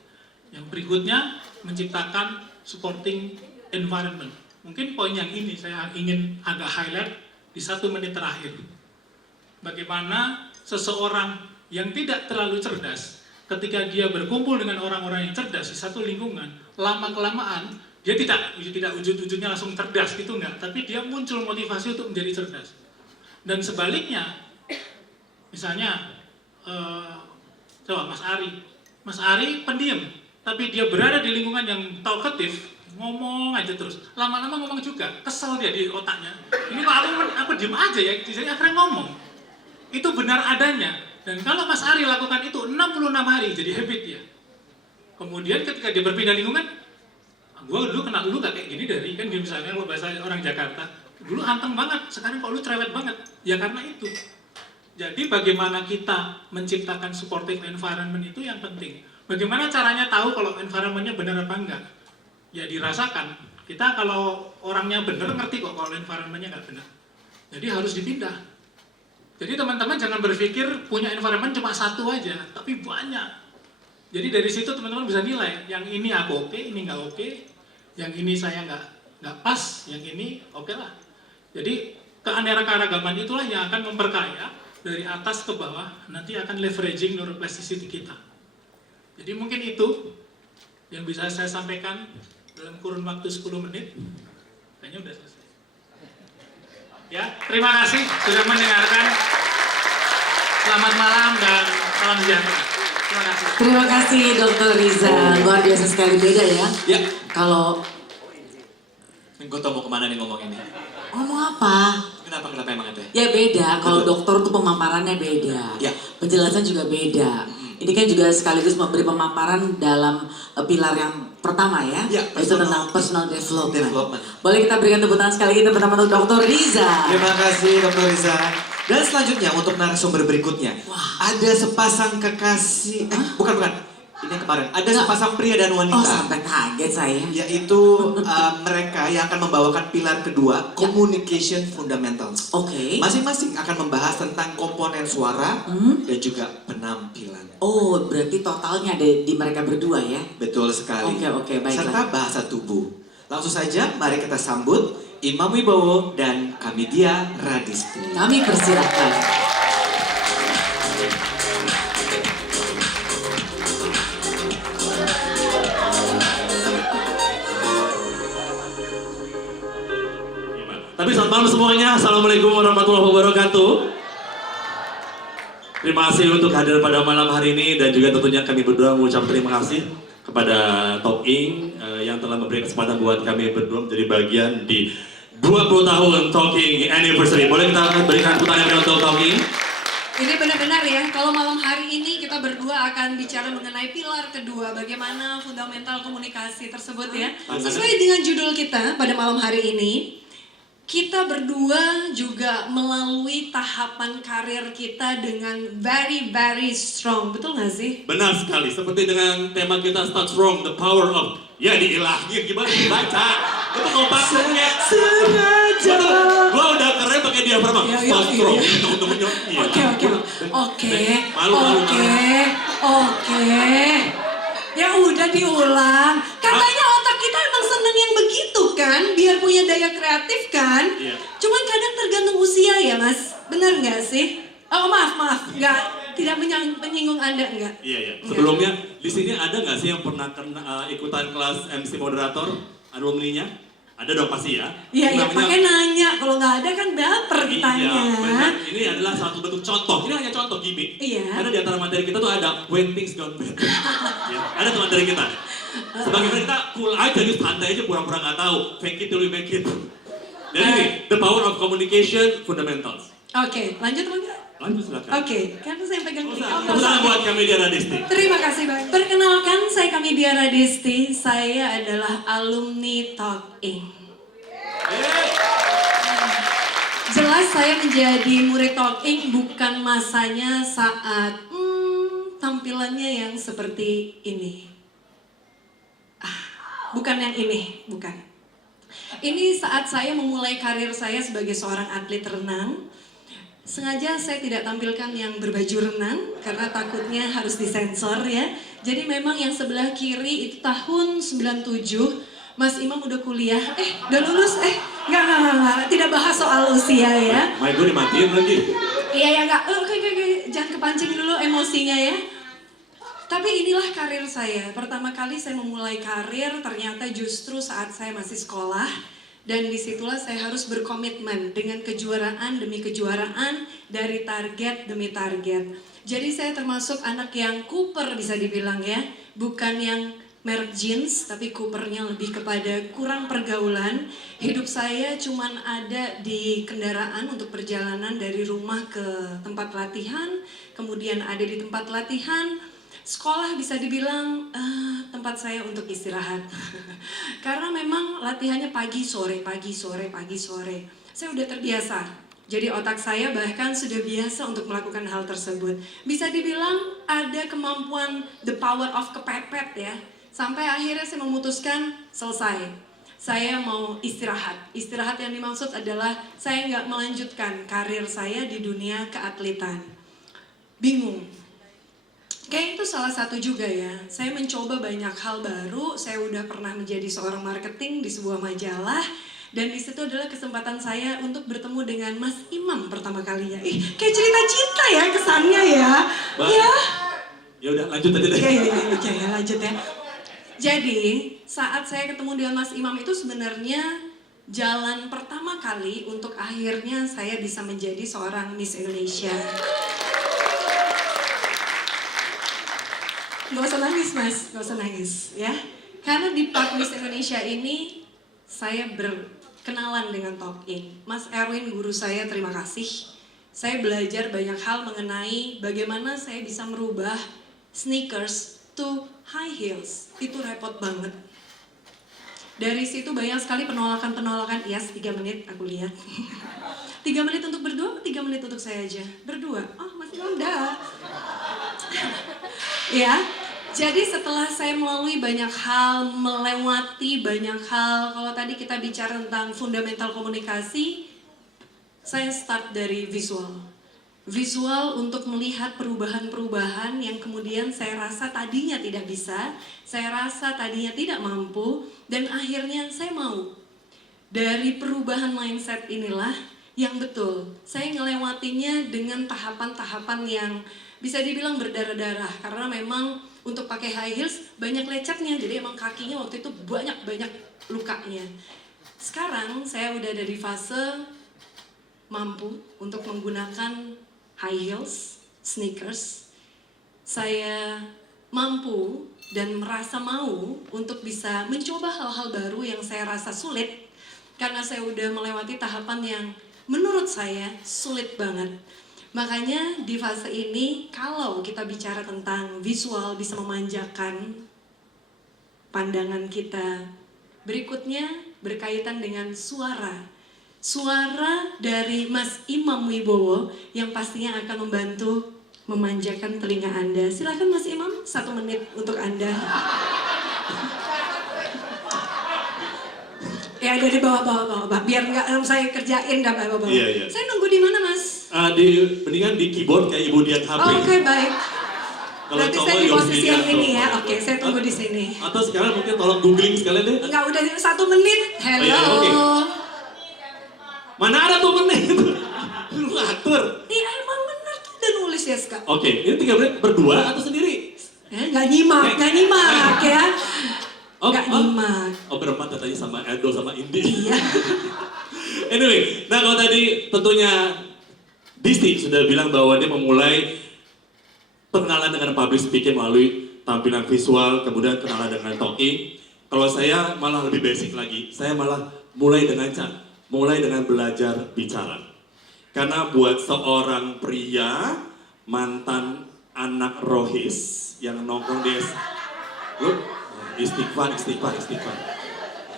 Yang berikutnya menciptakan supporting environment. Mungkin poin yang ini saya ingin agak highlight di 1 menit terakhir. Bagaimana seseorang yang tidak terlalu cerdas, ketika dia berkumpul dengan orang-orang yang cerdas di satu lingkungan, lama-kelamaan dia tidak ujung-ujungnya langsung cerdas gitu enggak, tapi dia muncul motivasi untuk menjadi cerdas. Dan sebaliknya, misalnya coba Mas Ari pendiam, tapi dia berada di lingkungan yang talkative, ngomong aja terus, lama-lama ngomong juga, kesel dia di otaknya. Ini kok aku diem aja ya, jadi akhirnya ngomong. Itu benar adanya. Dan kalau Mas Ari lakukan itu 66 hari, jadi habit dia. Kemudian ketika dia berpindah lingkungan, gue dulu kenal lu gak kayak gini dari, kan misalnya lo bahasa orang Jakarta, dulu anteng banget, sekarang kok lu cerewet banget. Ya karena itu. Jadi bagaimana kita menciptakan supportive environment itu yang penting. Bagaimana caranya tahu kalau environment-nya benar apa enggak? Ya dirasakan. Kita kalau orangnya benar ngerti kok kalau environment-nya nggak benar. Jadi harus dipindah. Jadi teman-teman jangan berpikir punya environment cuma satu aja, tapi banyak. Jadi dari situ teman-teman bisa nilai, yang ini aku oke, ini nggak oke, yang ini saya nggak pas, yang ini oke lah. Jadi keanekaragaman itulah yang akan memperkaya dari atas ke bawah, nanti akan leveraging neuroplasticity kita. Jadi mungkin itu yang bisa saya sampaikan dalam kurun waktu 10 menit. Kayaknya udah selesai. Ya, terima kasih sudah mendengarkan. Selamat malam dan salam sejahtera. Terima kasih. Terima kasih Dr. Riza, luar biasa sekali, beda ya. Ya. Kalau Gue tau mau kemana nih ngomong ini. ngomong apa? Kenapa emang itu? Ya beda, kalau dokter tuh pemaparannya beda, Ya. penjelasan juga beda. Ini kan juga sekaligus memberi pemaparan dalam pilar yang pertama ya, yaitu tentang personal development. Boleh kita berikan tepuk tangan sekali lagi pertama untuk Dr. Riza. Terima kasih Dr. Riza. Dan selanjutnya untuk narasumber berikutnya, ada sepasang kekasih, bukan. Ini kemarin, ada sepasang pria dan wanita. Oh, sampai kaget saya. Yaitu mereka yang akan membawakan pilar kedua, Communication Fundamentals. Oke. Masing-masing akan membahas tentang komponen suara dan juga penampilan. Oh, berarti totalnya ada di mereka berdua ya? Betul sekali. Oke, baiklah. Serta bahasa tubuh. Langsung saja, mari kita sambut Imam Wibowo dan Kamidia Radisti. Kami persilahkan. Tapi selamat malam semuanya. Assalamualaikum warahmatullahi wabarakatuh. Terima kasih untuk hadir pada malam hari ini dan juga tentunya kami berdua mengucap terima kasih kepada Talk Inc. Yang telah memberi kesempatan buat kami berdua menjadi bagian di 20 tahun Talking Anniversary. Boleh kita berikan tepuk tangan untuk Talking? Ini benar-benar ya, kalau malam hari ini kita berdua akan bicara mengenai pilar kedua, bagaimana fundamental komunikasi tersebut ya. Sesuai dengan judul kita pada malam hari ini, kita berdua juga melalui tahapan karir kita dengan very strong, betul nggak sih? Benar sekali, seperti dengan tema kita Start Strong, the power of, ya diilahir gimana dibaca? Itu kompaknya. Sengaja. Gua udah keren pakai diafragma. Start Strong. Oke. Ya udah diulang. Katanya otak kita emang seneng yang begitu kan, biar punya daya kreatif kan. Iya. Cuman kadang tergantung usia ya mas, benar nggak sih? Oh maaf, tidak menyinggung Anda enggak? Iya. Sebelumnya di sini ada nggak sih yang pernah ikutan kelas MC moderator alumninya? Ada dong pasti ya. Iya, pakai nanya. Kalau nggak ada kan baper ditanya. Iya, benar. Ini adalah satu bentuk contoh. Ini hanya contoh gimmick. Iya. Karena di antara materi kita tuh ada when things gone bad. Ya, ada tuh materi kita. Sebagaimana kita cool aja, just santai aja, pura-pura nggak tahu. Fake it till you make it. Dan ini, the power of communication fundamentals. Oke, lanjut Bang. Lanjut silakan. Oke, karena saya pegang Pesan buat Kamidia Radisti. Terima kasih banyak. Perkenalkan, saya Kamidia Radisti. Saya adalah alumni Talk Inc. Jelas saya menjadi murid Talk Inc. bukan masanya saat tampilannya yang seperti ini. Bukan yang ini, bukan. Ini saat saya memulai karir saya sebagai seorang atlet renang. Sengaja saya tidak tampilkan yang berbaju renang karena takutnya harus disensor ya. Jadi memang yang sebelah kiri itu tahun 97, Mas Imam udah kuliah, udah lulus, enggak, tidak bahas soal usia ya. Mic gue dimatiin lagi. Iya, enggak, oke, jangan kepancing dulu emosinya ya. Tapi inilah karir saya, pertama kali saya memulai karir ternyata justru saat saya masih sekolah. Dan disitulah saya harus berkomitmen dengan kejuaraan demi kejuaraan, dari target demi target. Jadi saya termasuk anak yang Cooper bisa dibilang ya. Bukan yang merek jeans, tapi Coopernya lebih kepada kurang pergaulan. Hidup saya cuman ada di kendaraan untuk perjalanan dari rumah ke tempat latihan. Kemudian ada di tempat latihan. Sekolah bisa dibilang tempat saya untuk istirahat. Karena memang latihannya pagi sore, pagi sore, pagi sore. Saya udah terbiasa. Jadi otak saya bahkan sudah biasa untuk melakukan hal tersebut. Bisa dibilang ada kemampuan the power of kepepet ya. Sampai akhirnya saya memutuskan selesai. Saya mau istirahat. Istirahat yang dimaksud adalah saya nggak melanjutkan karir saya di dunia keatletan. Bingung. Kayak itu salah satu juga ya, saya mencoba banyak hal baru, saya udah pernah menjadi seorang marketing di sebuah majalah, dan di situ adalah kesempatan saya untuk bertemu dengan Mas Imam pertama kalinya. Kayak cerita cinta ya kesannya ya. Ya. Ya udah lanjut aja deh. Ya lanjut ya. Jadi saat saya ketemu dengan Mas Imam itu sebenarnya jalan pertama kali untuk akhirnya saya bisa menjadi seorang Miss Indonesia. Gak usah nangis mas, gak usah nangis ya. Karena di part Miss Indonesia ini saya berkenalan dengan Talk In. Mas Erwin guru saya, terima kasih. Saya belajar banyak hal mengenai bagaimana saya bisa merubah sneakers to high heels. Itu repot banget. Dari situ banyak sekali penolakan-penolakan. Yes, 3 menit aku lihat. 3 menit untuk berdua, 3 menit untuk saya aja? Berdua? Oh masih muda. Ya, jadi setelah saya melalui banyak hal, melewati banyak hal, kalau tadi kita bicara tentang fundamental komunikasi, saya start dari visual. Visual untuk melihat perubahan-perubahan yang kemudian saya rasa tadinya tidak bisa, saya rasa tadinya tidak mampu, dan akhirnya saya mau. Dari perubahan mindset inilah yang betul, saya ngelewatinya dengan tahapan-tahapan yang bisa dibilang berdarah-darah, karena memang untuk pakai high heels banyak lecetnya, jadi emang kakinya waktu itu banyak lukanya. Sekarang saya udah ada di fase mampu untuk menggunakan high heels, sneakers. Saya mampu dan merasa mau untuk bisa mencoba hal-hal baru yang saya rasa sulit, karena saya udah melewati tahapan yang menurut saya sulit banget. Makanya di fase ini kalau kita bicara tentang visual bisa memanjakan pandangan kita. Berikutnya berkaitan dengan suara. Suara dari Mas Imam Wibowo yang pastinya akan membantu memanjakan telinga Anda. Silakan Mas Imam, 1 menit untuk Anda. Ya dari bawah, biar nggak saya kerjain dah bawah. Iya. Saya nunggu di mana Mas? Mendingan di keyboard kayak Ibu Dian HP. Oke, baik. Kalau Berarti cowok saya di Yos posisi yang Widianto. ini ya. Oke, saya tunggu di sini. Atau sekarang mungkin tolong googling sekalian deh. Enggak, udah 1 menit. Hello. Oh, iya, oke. Mana ada tuh menit? Lu ngatur. Iya emang bener tuh udah nulis ya Ska. Oke, ini 3 menit berdua atau sendiri? Nggak nyimak ya. Nggak nyimak. Oh berempat katanya sama Edo sama Indi. Iya. Anyway, nah kalau tadi tentunya Disti sudah bilang bahwa dia memulai pengenalan dengan public speaking melalui tampilan visual, kemudian kenalan dengan talking. Kalau saya malah lebih basic lagi, saya malah mulai dengan belajar bicara. Karena buat seorang pria mantan anak rohis yang nongkrong di istighfar.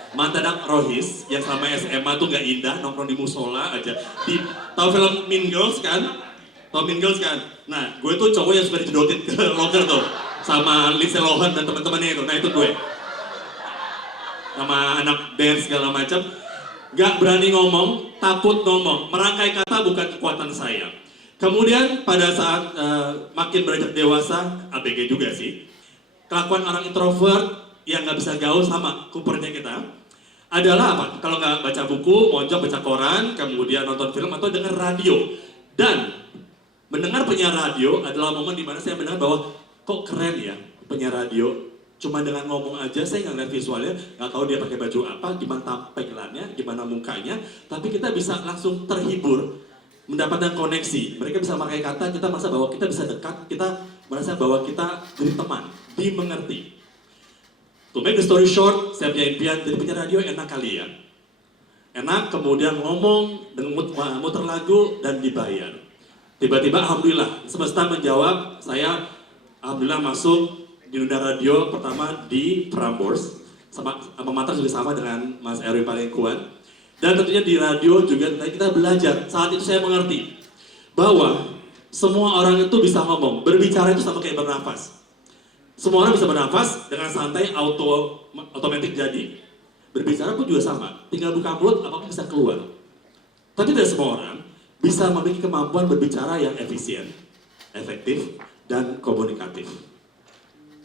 Mantan anak rohis yang selama SMA tuh gak indah, nongkrong di musola aja. Tahu film Mean Girls kan? Nah, gue tuh cowok yang suka dijedotin ke locker tuh sama Lindsay Lohan dan teman-temannya itu. Nah, itu gue. Sama anak dance segala macam. Gak berani ngomong, takut ngomong. Merangkai kata bukan kekuatan saya. Kemudian pada saat makin beranjak dewasa, ABG juga sih. Kelakuan orang introvert yang gak bisa gaul sama kupernya kita adalah apa? Kalau nggak baca buku, mojok baca koran, kemudian nonton film atau dengar radio. Dan mendengar penyiar radio adalah momen di mana saya mendengar bahwa kok keren ya penyiar radio. Cuma dengan ngomong aja, saya nggak lihat visualnya, nggak tahu dia pakai baju apa, gimana tampilannya, gimana mukanya. Tapi kita bisa langsung terhibur, mendapatkan koneksi. Mereka bisa memakai kata, kita merasa bahwa kita bisa dekat, kita merasa bahwa kita jadi teman, dimengerti. To make the story short, saya punya impian jadi penyiar radio enak kali ya. Enak, kemudian ngomong, dan muter lagu, dan dibayar. Tiba-tiba alhamdulillah, semesta menjawab, saya Alhamdulillah masuk di dunia radio pertama di Prambors, sama mata juga sama dengan Mas Erwin Palengkuan. Dan tentunya di radio juga kita belajar. Saat itu saya mengerti bahwa semua orang itu bisa ngomong, berbicara itu sama kayak bernafas. Semua orang bisa bernafas dengan santai, otomatis jadi. Berbicara pun juga sama, tinggal buka mulut apapun bisa keluar. Tapi tidak semua orang bisa memiliki kemampuan berbicara yang efisien, efektif, dan komunikatif.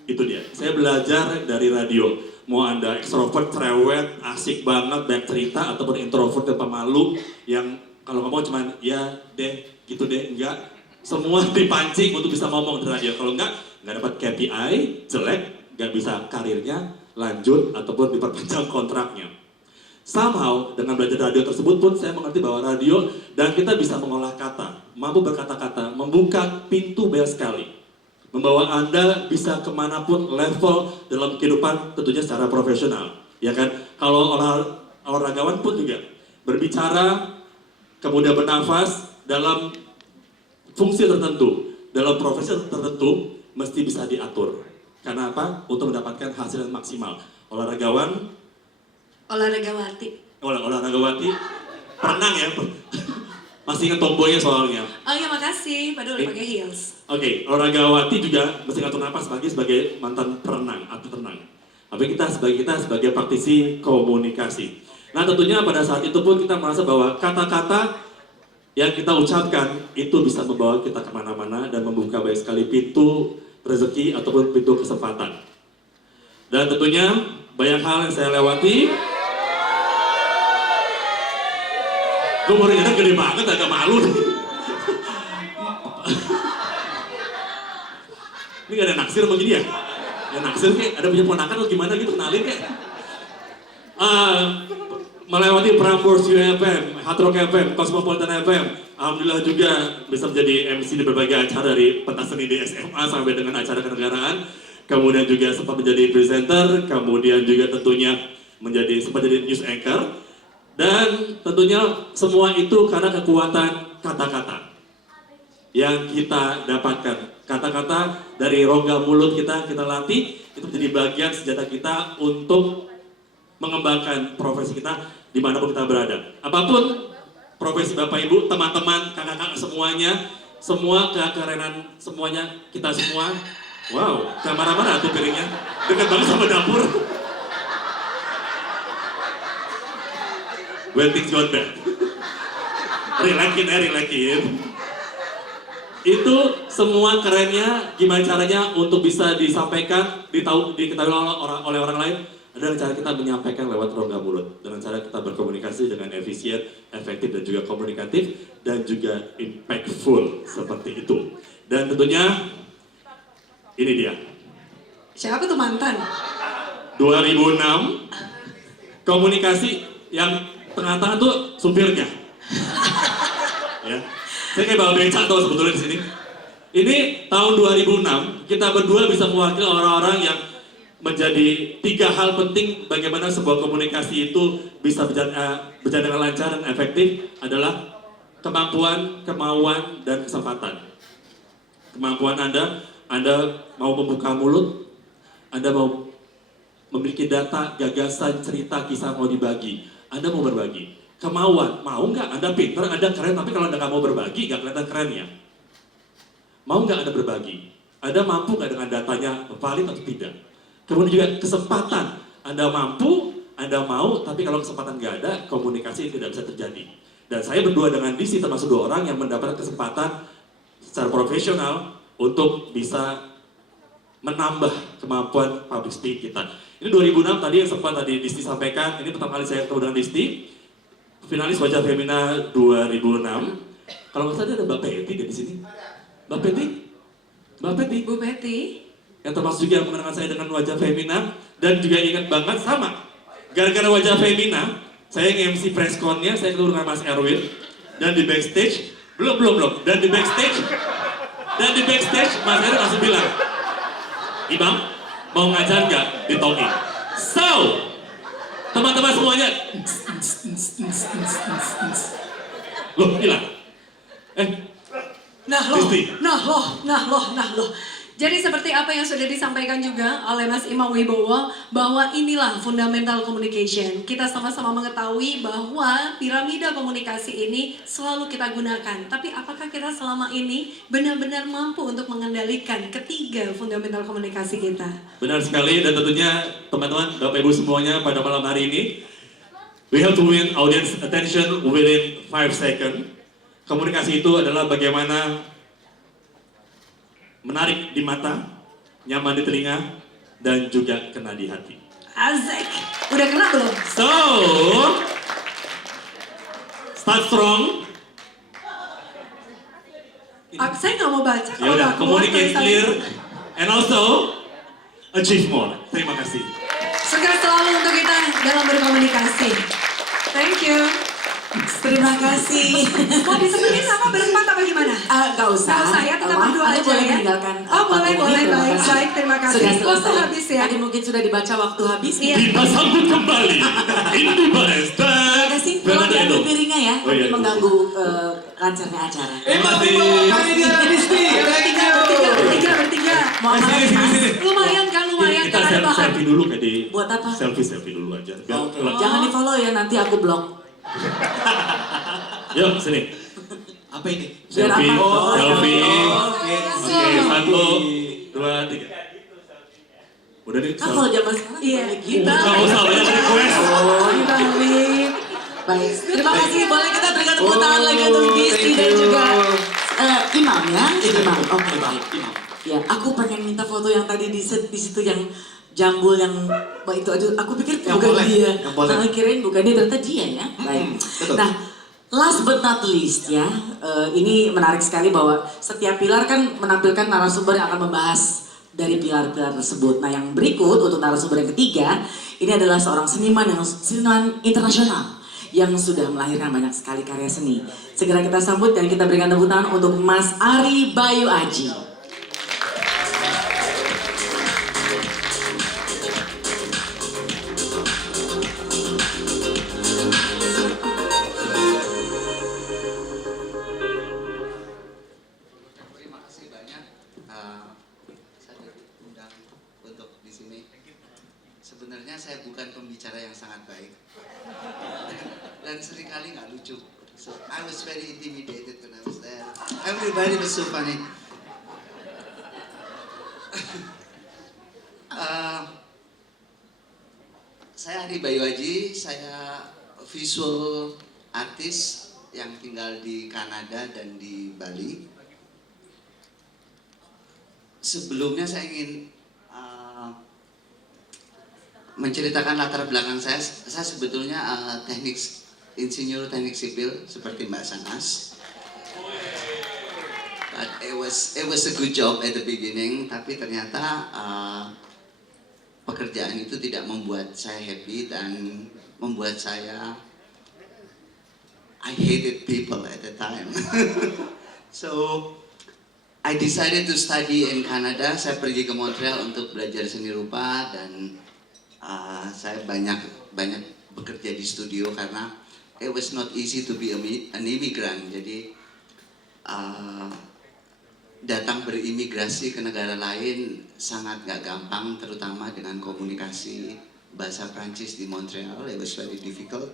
Itu dia, saya belajar dari radio. Mau Anda ekstrovert, cerewet, asik banget, banyak cerita, ataupun introvert dan pemalu yang kalau ngomong cuman ya deh, gitu deh, enggak. Semua dipancing untuk bisa ngomong di radio. Kalau enggak dapat KPI, jelek, nggak bisa karirnya lanjut ataupun diperpanjang kontraknya. Somehow dengan belajar radio tersebut pun saya mengerti bahwa radio dan kita bisa mengolah kata, mampu berkata-kata, membuka pintu banyak sekali. Membawa Anda bisa kemanapun level dalam kehidupan tentunya secara profesional. Ya kan, kalau olahragawan pun juga berbicara, kemudian bernafas dalam fungsi tertentu, dalam profesi tertentu, mesti bisa diatur. Karena apa? Untuk mendapatkan hasil yang maksimal. Olahragawan, olahragawati, perenang ya. Masih ingat tomboynya soalnya. Oh iya, makasih. Padahal udah pakai heels. Oke, olahragawati juga mesti ngatur napas sebagai mantan perenang atau tenang. Tapi kita sebagai praktisi komunikasi. Nah tentunya pada saat itu pun kita merasa bahwa kata-kata yang kita ucapkan itu bisa membawa kita kemana-mana dan membuka banyak sekali pintu rezeki ataupun pintu kesempatan. Dan tentunya banyak hal yang saya lewati. Gue baru nyadar gede banget, agak malu. Ini gak ada naksir apa gini ya? Ya naksir kayak ada punya ponakan atau gimana gitu, kenalin kayak. Melewati Prambors UFM, Hard Rock FM, Cosmopolitan FM. Alhamdulillah juga bisa menjadi MC di berbagai acara dari pentas seni di SMA sampai dengan acara kenegaraan. Kemudian juga sempat menjadi presenter, kemudian juga tentunya sempat jadi news anchor. Dan tentunya semua itu karena kekuatan kata-kata yang kita dapatkan. Kata-kata dari rongga mulut kita latih, itu menjadi bagian senjata kita untuk mengembangkan profesi kita dimanapun kita berada. Apapun profesi Bapak Ibu, teman-teman, kakak-kakak semuanya, semua kekerenan semuanya, kita semua. Wow, jangan marah-marah tuh piringnya, dekat banget sama dapur. When things got bad. Relakin. Itu semua kerennya, gimana caranya untuk bisa disampaikan, diketahui oleh orang lain, adalah cara kita menyampaikan lewat rongga mulut. Dengan cara kita berkomunikasi dengan efisien, efektif, dan juga komunikatif, dan juga impactful, seperti itu. Dan tentunya, ini dia. Siapa tuh mantan? 2006, komunikasi yang tengah-tengah tuh supirnya. Ya. Saya kayak bawa becak tuh sebetulnya di sini. Ini tahun 2006, kita berdua bisa mewakili orang-orang yang menjadi 3 hal penting bagaimana sebuah komunikasi itu bisa berjalan dengan lancar dan efektif adalah kemampuan, kemauan, dan kesempatan. Kemampuan Anda mau membuka mulut, Anda mau memiliki data, gagasan, cerita, kisah mau dibagi. Anda mau berbagi. Kemauan, mau nggak Anda pintar, Anda keren, tapi kalau Anda nggak mau berbagi, nggak kelihatan keren ya. Mau nggak Anda berbagi? Anda mampu nggak dengan datanya valid atau tidak? Kemudian juga kesempatan, Anda mampu, Anda mau, tapi kalau kesempatan nggak ada, komunikasi tidak bisa terjadi. Dan saya berdua dengan Disi termasuk 2 orang yang mendapat kesempatan secara profesional untuk bisa menambah kemampuan public speaking kita. Ini 2006 tadi yang sempat tadi Disti sampaikan, ini pertama kali saya ketemu dengan Disti, finalis Wajah Femina 2006. Kalau nggak salah ada Mbak Peti di sini. Mbak Peti? Bu Peti. Yang termasuk juga yang mengenalkan saya dengan Wajah Femina, dan juga ingat banget sama. Gara-gara Wajah Femina, saya nge-MC pressconnya, saya ketemu dengan Mas Erwin, dan di backstage, belum, dan di backstage, Mas Erwin langsung bilang, Ibang, mau ngajar nggak di Tony? So, teman-teman semuanya, loh hilang. Nah loh. Jadi seperti apa yang sudah disampaikan juga oleh Mas Imam Wibowo, bahwa inilah fundamental communication. Kita sama-sama mengetahui bahwa piramida komunikasi ini selalu kita gunakan. Tapi apakah kita selama ini benar-benar mampu untuk mengendalikan ketiga fundamental komunikasi kita? Benar sekali, dan tentunya teman-teman, Bapak Ibu semuanya pada malam hari ini, we have to win audience attention within 5 seconds. Komunikasi itu adalah bagaimana menarik di mata, nyaman di telinga, dan juga kena di hati. Asik, udah kena belum? So, start strong. Saya nggak mau baca Ya kalau udah, nggak keluar communicate tulisannya. clear, and also achieve more. Terima kasih. Sukses selalu untuk kita dalam berkomunikasi. Thank you. Terima kasih. Mau ditemenin sama berempat apa gimana? Gak usah. Gak usah ya, kita berdua Anda aja boleh ya. meninggalkan. Oh boleh, panggung boleh, ini. Terima baik, kasih. baik, terima kasih. Sudah Waktu selesai. habis ya. Tadi mungkin sudah dibaca waktu habis. Iya. Kita sambut kembali Indi Bares dan Terima kasih. Tolong Fernando diambil Edo. piringnya ya, Oh, iya, nanti mengganggu lancarnya acara. Bertiga. Mau apa lagi, Mas? Lumayan kan, lumayan Kita kan ada bahan. selfie dulu kayak di. Buat apa? Selfie dulu aja. Biar Oke. kelak- Jangan di follow ya, nanti aku blok. Yuk sini. Apa ini? Biar Selfie. apa? Selfie. Oke. Oke, 1, 2, 3. Udah nih. Kan kalau zaman sekarang Iya, gitu. Nggak usah banyak request. Dibalik. Baik, terima kasih. Boleh kita berikan tepuk tangan lagi untuk Gisti dan juga Imam ya? Imam. Oke, baik. Imam. Ya, aku pengen minta foto yang tadi di situ yang jambul yang itu aja. Aku pikir Yang bukan boleh, dia. yang boleh. Kirain bukan dia, ternyata dia ya. Baik. betul. Nah, last but not least ya, ini menarik sekali bahwa setiap pilar kan menampilkan narasumber yang akan membahas dari pilar-pilar tersebut. Nah, yang berikut untuk narasumber yang ketiga, ini adalah seorang seniman internasional yang sudah melahirkan banyak sekali karya seni. Segera kita sambut dan kita berikan tepuk tangan untuk Mas Ari Bayu Aji. Terima kasih banyak. Saya diundang untuk di sini. Sebenarnya saya bukan pembicara yang sangat baik dan seringkali nggak lucu. So I was very intimidated when I was there. Everybody was so funny. Saya Ari Bayu Aji. Saya visual artist yang tinggal di Kanada dan di Bali. Sebelumnya saya ingin menceritakan latar belakang saya. Saya sebetulnya insinyur teknik sipil seperti Mbak Sanas. But it was a good job at the beginning. Tapi ternyata pekerjaan itu tidak membuat saya happy dan membuat saya I hated people at the time. So I decided to study in Canada. Saya pergi ke Montreal untuk belajar seni rupa dan saya banyak bekerja di studio karena it was not easy to be an immigrant. Jadi datang berimigrasi ke negara lain sangat gak gampang, terutama dengan komunikasi bahasa Prancis di Montreal. It was very difficult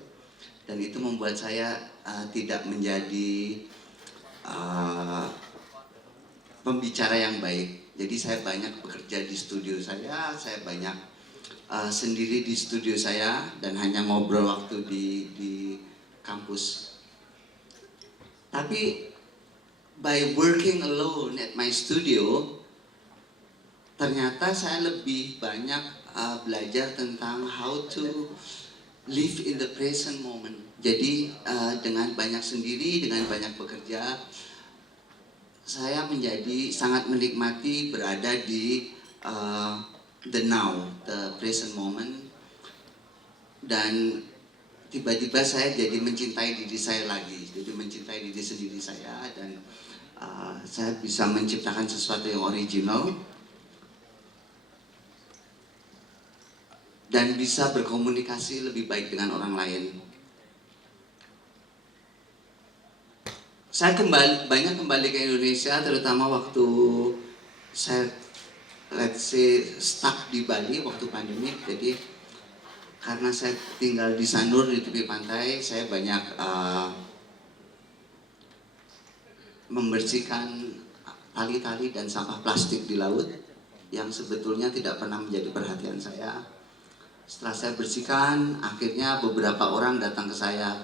dan itu membuat saya tidak menjadi pembicara yang baik. Jadi saya banyak bekerja di studio saya banyak sendiri di studio saya dan hanya ngobrol waktu di kampus. Tapi by working alone at my studio, ternyata saya lebih banyak belajar tentang how to live in the present moment. Jadi dengan banyak sendiri, dengan banyak bekerja, saya menjadi sangat menikmati berada di the now, the present moment. Dan tiba-tiba saya jadi mencintai diri saya lagi, jadi mencintai diri sendiri saya dan saya bisa menciptakan sesuatu yang original dan bisa berkomunikasi lebih baik dengan orang lain. Saya banyak kembali ke Indonesia, terutama waktu saya let's say stuck di Bali waktu pandemi. Jadi karena saya tinggal di Sanur di tepi pantai, saya banyak membersihkan tali-tali dan sampah plastik di laut yang sebetulnya tidak pernah menjadi perhatian saya. Setelah saya bersihkan, akhirnya beberapa orang datang ke saya,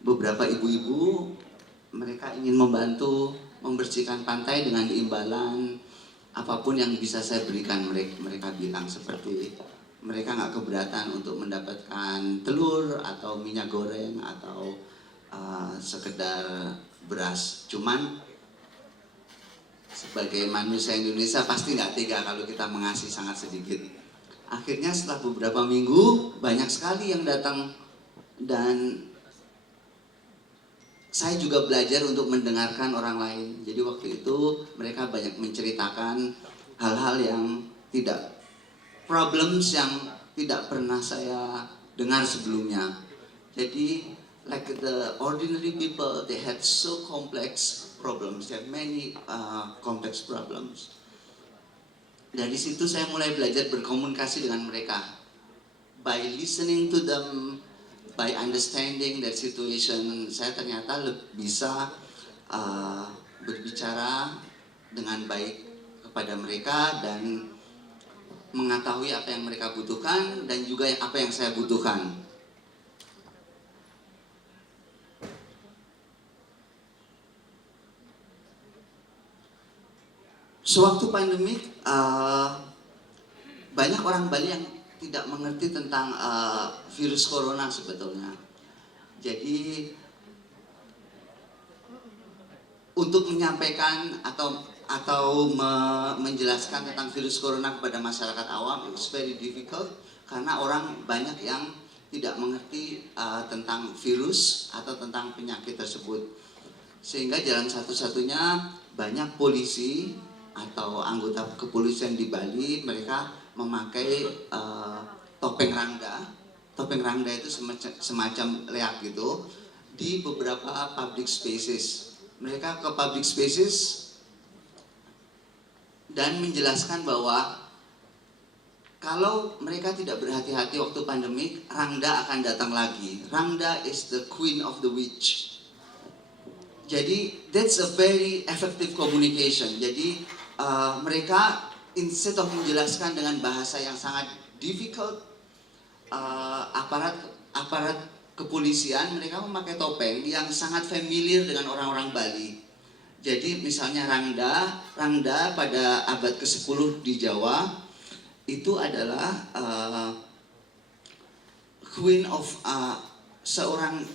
beberapa ibu-ibu, mereka ingin membantu membersihkan pantai dengan imbalan apapun yang bisa saya berikan. Mereka bilang seperti mereka nggak keberatan untuk mendapatkan telur atau minyak goreng atau sekedar beras. Cuman sebagai manusia Indonesia pasti nggak tega kalau kita mengasih sangat sedikit. Akhirnya setelah beberapa minggu banyak sekali yang datang dan saya juga belajar untuk mendengarkan orang lain. Jadi waktu itu mereka banyak menceritakan hal-hal yang problems yang tidak pernah saya dengar sebelumnya. Jadi like the ordinary people, they had so complex problems, they have many complex problems. Dari situ saya mulai belajar berkomunikasi dengan mereka. By listening to them, by understanding their situation, saya ternyata bisa berbicara dengan baik kepada mereka dan mengetahui apa yang mereka butuhkan dan juga apa yang saya butuhkan. Sewaktu pandemik, banyak orang Bali yang tidak mengerti tentang virus corona sebetulnya. Jadi untuk menyampaikan atau menjelaskan tentang virus corona kepada masyarakat awam it's very difficult karena orang banyak yang tidak mengerti tentang virus atau tentang penyakit tersebut. Sehingga jalan satu-satunya banyak polisi atau anggota kepolisian di Bali mereka memakai topeng rangda. Topeng rangda itu semacam leak gitu di beberapa public spaces. Mereka ke public spaces dan menjelaskan bahwa kalau mereka tidak berhati-hati waktu pandemik, rangda akan datang lagi. Rangda is the queen of the witch. Jadi that's a very effective communication. Jadi mereka instead of menjelaskan dengan bahasa yang sangat difficult, aparat kepolisian mereka memakai topeng yang sangat familiar dengan orang-orang Bali. Jadi misalnya rangda pada abad ke-10 di Jawa itu adalah queen of seorang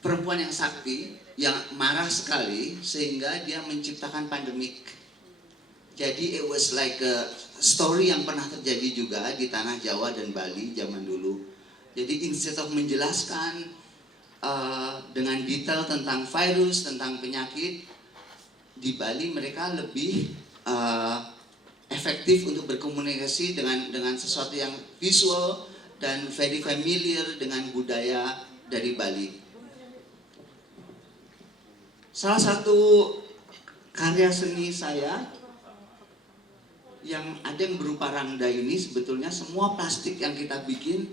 perempuan yang sakti yang marah sekali sehingga dia menciptakan pandemik. Jadi it was like a story yang pernah terjadi juga di tanah Jawa dan Bali zaman dulu. Jadi instead of menjelaskan dengan detail tentang virus, tentang penyakit, di Bali mereka lebih efektif untuk berkomunikasi dengan sesuatu yang visual dan very familiar dengan budaya dari Bali. Salah satu karya seni saya yang ada yang berupa rangda ini sebetulnya semua plastik yang kita bikin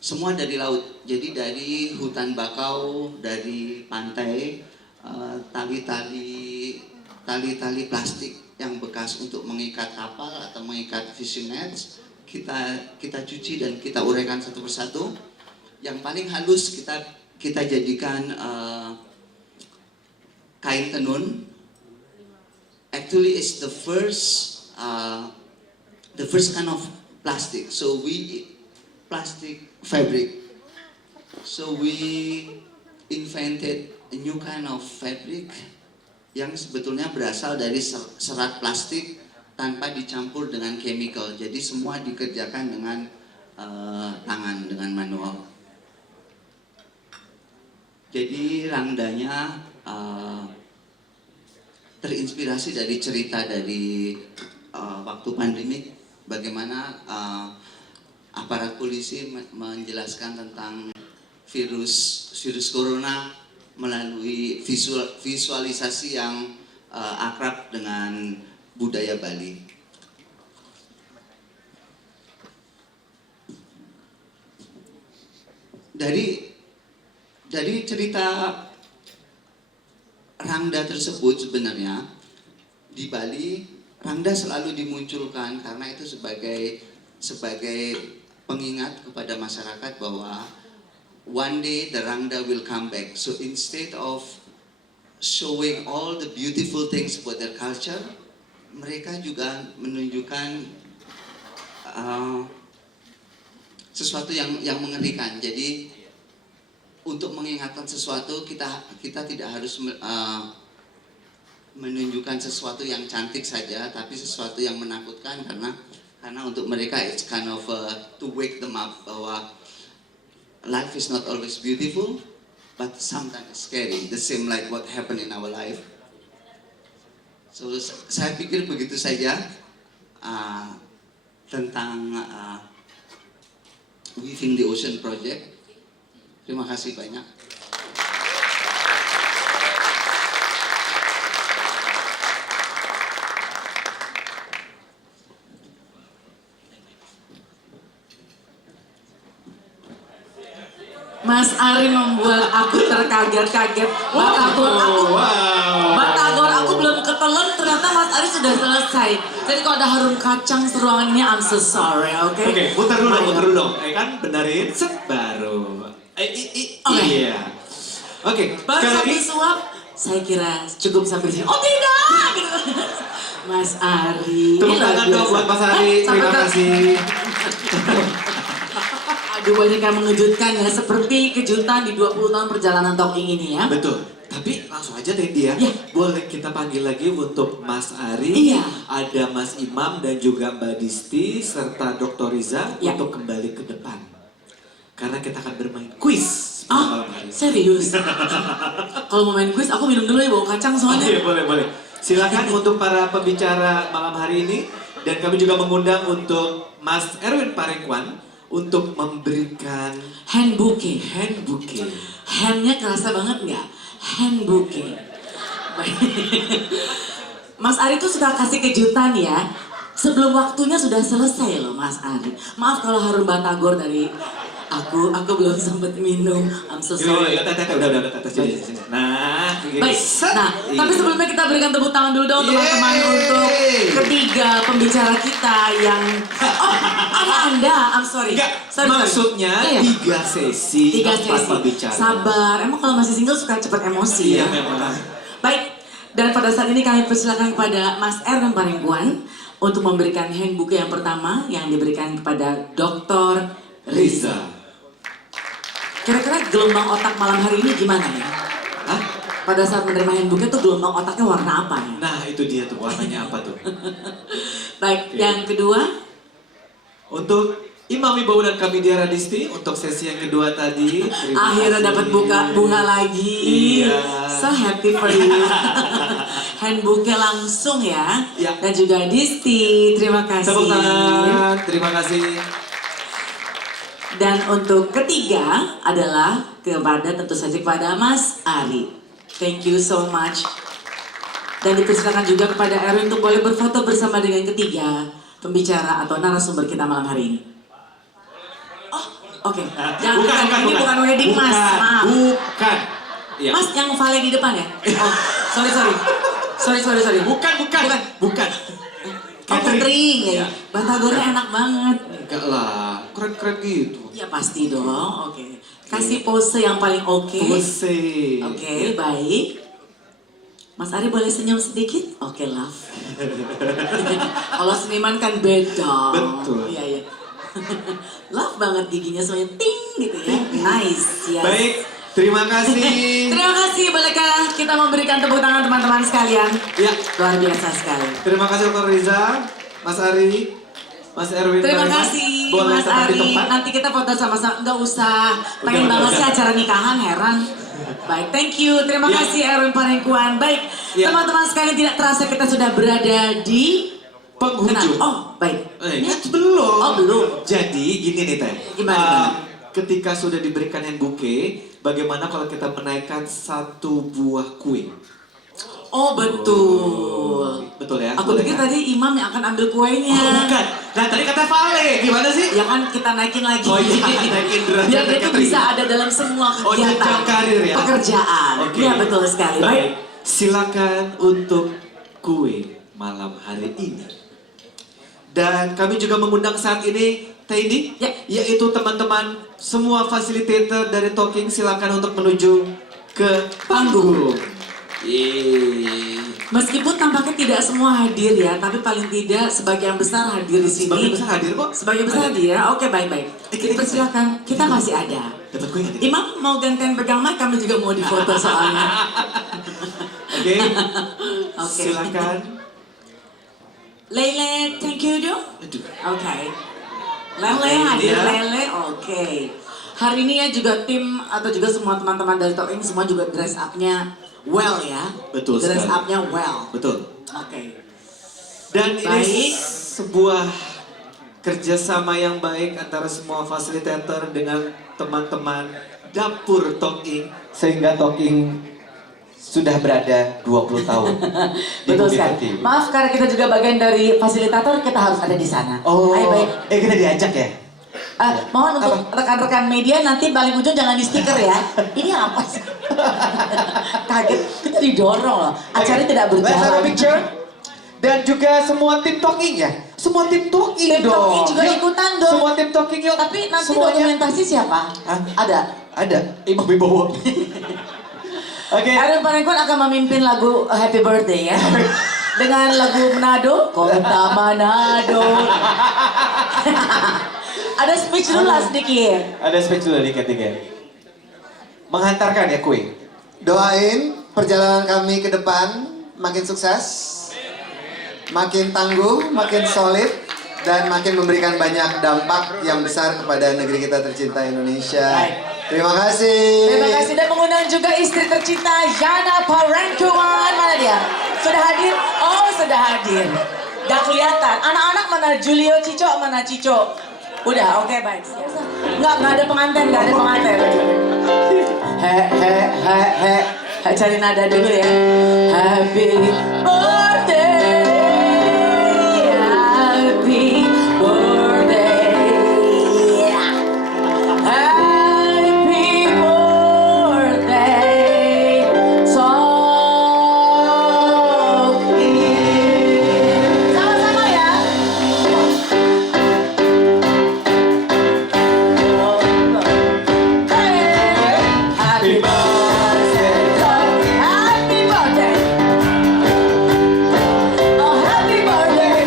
semua dari laut. Jadi dari hutan bakau, dari pantai, tali-tali plastik yang bekas untuk mengikat kapal atau mengikat fishing nets kita cuci dan kita uraikan satu persatu. Yang paling halus kita jadikan kain tenun. Actually, it's the first kind of plastic. So plastic fabric. So we invented a new kind of fabric yang sebetulnya berasal dari serat plastik tanpa dicampur dengan chemical. Jadi semua dikerjakan dengan tangan, dengan manual. Jadi rangdanya terinspirasi dari cerita dari waktu pandemik, bagaimana aparat polisi menjelaskan tentang virus corona melalui visualisasi yang akrab dengan budaya Bali. Dari cerita Rangda tersebut sebenarnya di Bali, Rangda selalu dimunculkan karena itu sebagai pengingat kepada masyarakat bahwa one day the Rangda will come back. So instead of showing all the beautiful things about their culture, mereka juga menunjukkan sesuatu yang mengerikan. Jadi untuk mengingatkan sesuatu kita tidak harus menunjukkan sesuatu yang cantik saja, tapi sesuatu yang menakutkan karena untuk mereka it's kind of to wake them up bahwa life is not always beautiful, but sometimes scary. The same like what happened in our life. So saya pikir begitu saja tentang Weaving the Ocean Project. Terima kasih banyak. Mas Ari membuat aku terkaget-kaget. Batagor aku belum ketelan, ternyata Mas Ari sudah selesai. Jadi kalau ada harum kacang seruangan ini, I'm so sorry, oke? Oke, putar dulu dong. Kan benerin, set baru. Iya. Oke, baru sampai suap, saya kira cukup sampai sini. Oh tidak! Gitu. Mas Ari. Tepuk tangan dong buat Mas Ari, terima kasih. Aduh, banyak yang mengejutkan ya, seperti kejutan di 20 tahun perjalanan talking ini ya. Betul. Tapi langsung aja Teddy ya. Boleh kita panggil lagi untuk Mas Ari, ada Mas Imam dan juga Mbak Disti serta Dr. Riza untuk kembali ke depan. Karena kita akan bermain kuis malam hari. Serius? Kalau mau main kuis aku minum dulu ya, bawa kacang soalnya. Iya, boleh. Silakan untuk para pembicara malam hari ini, dan kami juga mengundang untuk Mas Erwin Parengkuan untuk memberikan hand bouquet. Handnya kerasa banget nggak? Hand bouquet. Mas Ari tuh suka kasih kejutan ya. Sebelum waktunya sudah selesai loh Mas Ari. Maaf kalau harum batagor dari aku belum sempat minum. I'm so sorry. Udah. Nah, baik. Nah, tapi sebelumnya kita berikan tepuk tangan dulu dong teman-teman untuk ketiga pembicara kita yang ada Anda. I'm sorry. Maksudnya 3 sesi. Pembicara. Sabar. Emang kalau masih single suka cepat emosi ya? Memang. Baik. Dan pada saat ini kami persilakan kepada Mas Erwin Parengkuan untuk memberikan hand bouquet yang pertama yang diberikan kepada Dr. Riza. Kira-kira gelombang otak malam hari ini gimana ya? Pada saat menerima hand bouquet tuh gelombang otaknya warna apa ya? Nah itu dia tuh, warnanya apa tuh? Baik, yang kedua. Untuk Imam Wibowo dan Kamidia Radisti untuk sesi yang kedua tadi. Akhirnya dapat bunga lagi. Iya. So happy for you. Hand bouquet langsung ya. Dan juga Disti, terima kasih. Tepuk tangan, terima kasih. Dan untuk ketiga adalah tentu saja kepada Mas Ari. Thank you so much. Dan dipersilakan juga kepada Erwin untuk boleh berfoto bersama dengan ketiga pembicara atau narasumber kita malam hari ini. Oke. Jangan, ini bukan wedding Mas, maaf. Bukan. Ya. Mas yang vale di depan ya? Oh, sorry. Bukan. Catering ya. Batagornya enak banget. Enggak lah, keren-keren gitu. Ya pasti dong, oke. Kasih pose yang paling oke. Pose. Oke, baik. Mas Ari boleh senyum sedikit? Oke, love. Kalau seniman kan beda. Betul. Iya. Love banget giginya semuanya ting gitu ya. Nice, yes. Baik, terima kasih. Terima kasih, bolehkah kita memberikan tepuk tangan teman-teman sekalian? Ya. Luar biasa sekali. Terima kasih Dr. Riza, Mas Ari, Mas Erwin. Terima kasih boleh Mas Ari. Nanti kita foto sama-sama. Nggak usah. Pengen banget sih acara nikahan, heran. Baik, thank you. Terima kasih Erwin Parengkuan. Baik, teman-teman sekalian, tidak terasa kita sudah berada di penghujung. Oh, baik. Belum. Oh, belum. Jadi gini nih Teh. Gimana? ketika sudah diberikan hand bouquet, bagaimana kalau kita menaikkan satu buah kue? Oh betul. Betul ya? Aku Boleh pikir kan? tadi imam yang akan ambil kuenya. Oh bukan. Nah tadi kata Vale, gimana sih? Ya kan kita naikin lagi. Oh iya, naikin derajat biar dia tuh catering. bisa ada dalam semua Oh, kegiatan. jenjang karir ya? Pekerjaan. Oke. Iya betul sekali. Baik, silakan untuk kue malam hari ini. Dan kami juga mengundang saat ini Teddy, yaitu teman-teman semua fasilitator dari Talking, silakan untuk menuju ke panggung. Meskipun tampaknya tidak semua hadir ya, tapi paling tidak sebagian besar hadir di sini. Sebagian besar hadir kok. Sebagian besar hadir ya. Oke baik-baik. Silakan. Kita masih ada. Dapat kue nggak? Imam mau gantian pegang mic, kami juga mau difoto soalnya. Oke. Oke. Silakan. Lele, thank you dong. Oke. Lele hadir, Lele. Oke. Hari ini ya juga tim atau juga semua teman-teman dari Talking semua juga dress up-nya well ya. Betul Dress sekali. up-nya well. Betul. Oke. Dan ini Baik. sebuah kerjasama yang baik antara semua fasilitator dengan teman-teman dapur Talking, sehingga Talking sudah berada 20 tahun. di Betul Bukit sekali. Pertiwi. Maaf karena kita juga bagian dari fasilitator, kita harus ada di sana. Oh, Ayo baik. kita diajak ya? Mohon untuk rekan-rekan media nanti paling ujung jangan di stiker ya. Ini apa sih? Kaget, kita didorong loh. Acaranya tidak Let's have a berjalan. picture. Dan juga semua tim Talking ya? Semua tim Talking Tim dong. Talking juga Yuk, ikutan dong. Semua tim Talking yuk. Tapi nanti Semuanya. dokumentasi siapa? Ada. Ada. Imam Wibowo. Oke. Ariel Panengkun akan memimpin lagu Happy Birthday ya. Dengan lagu Manado, Kota Manado. Ada speech dulu lah sedikit. Ada speech dulu dikit. Menghantarkan ya kue. Doain perjalanan kami ke depan makin sukses, makin tangguh, makin solid, dan makin memberikan banyak dampak yang besar kepada negeri kita tercinta Indonesia. Terima kasih. Terima kasih dan mengundang juga istri tercinta Yana Parangkuan. Mana dia? Sudah hadir? Oh sudah hadir. Gak kelihatan. Anak-anak mana? Julio, Cico, mana Cico? Udah, oke baik. Nggak ada pengantin, nggak ada pengantin. Cari nada dulu ya. Happy birthday, happy birthday, happy birthday, Talking. Sama-sama ya. Happy birthday, happy birthday, oh happy birthday,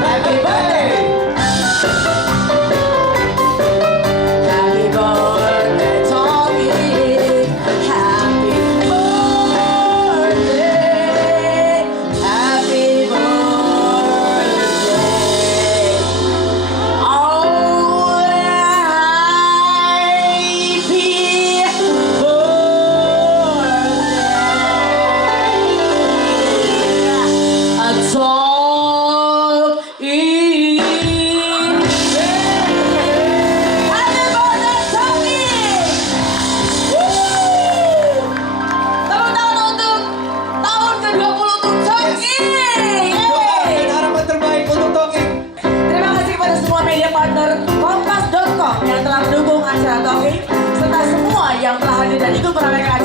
happy birthday, happy birthday, Talking, happy birthday, happy birthday. Harapan terbaik untuk Talking. Terima kasih kepada semua media partner Kompas.com yang telah mendukung acara Talking serta semua yang telah hadir dan ikut meramaikan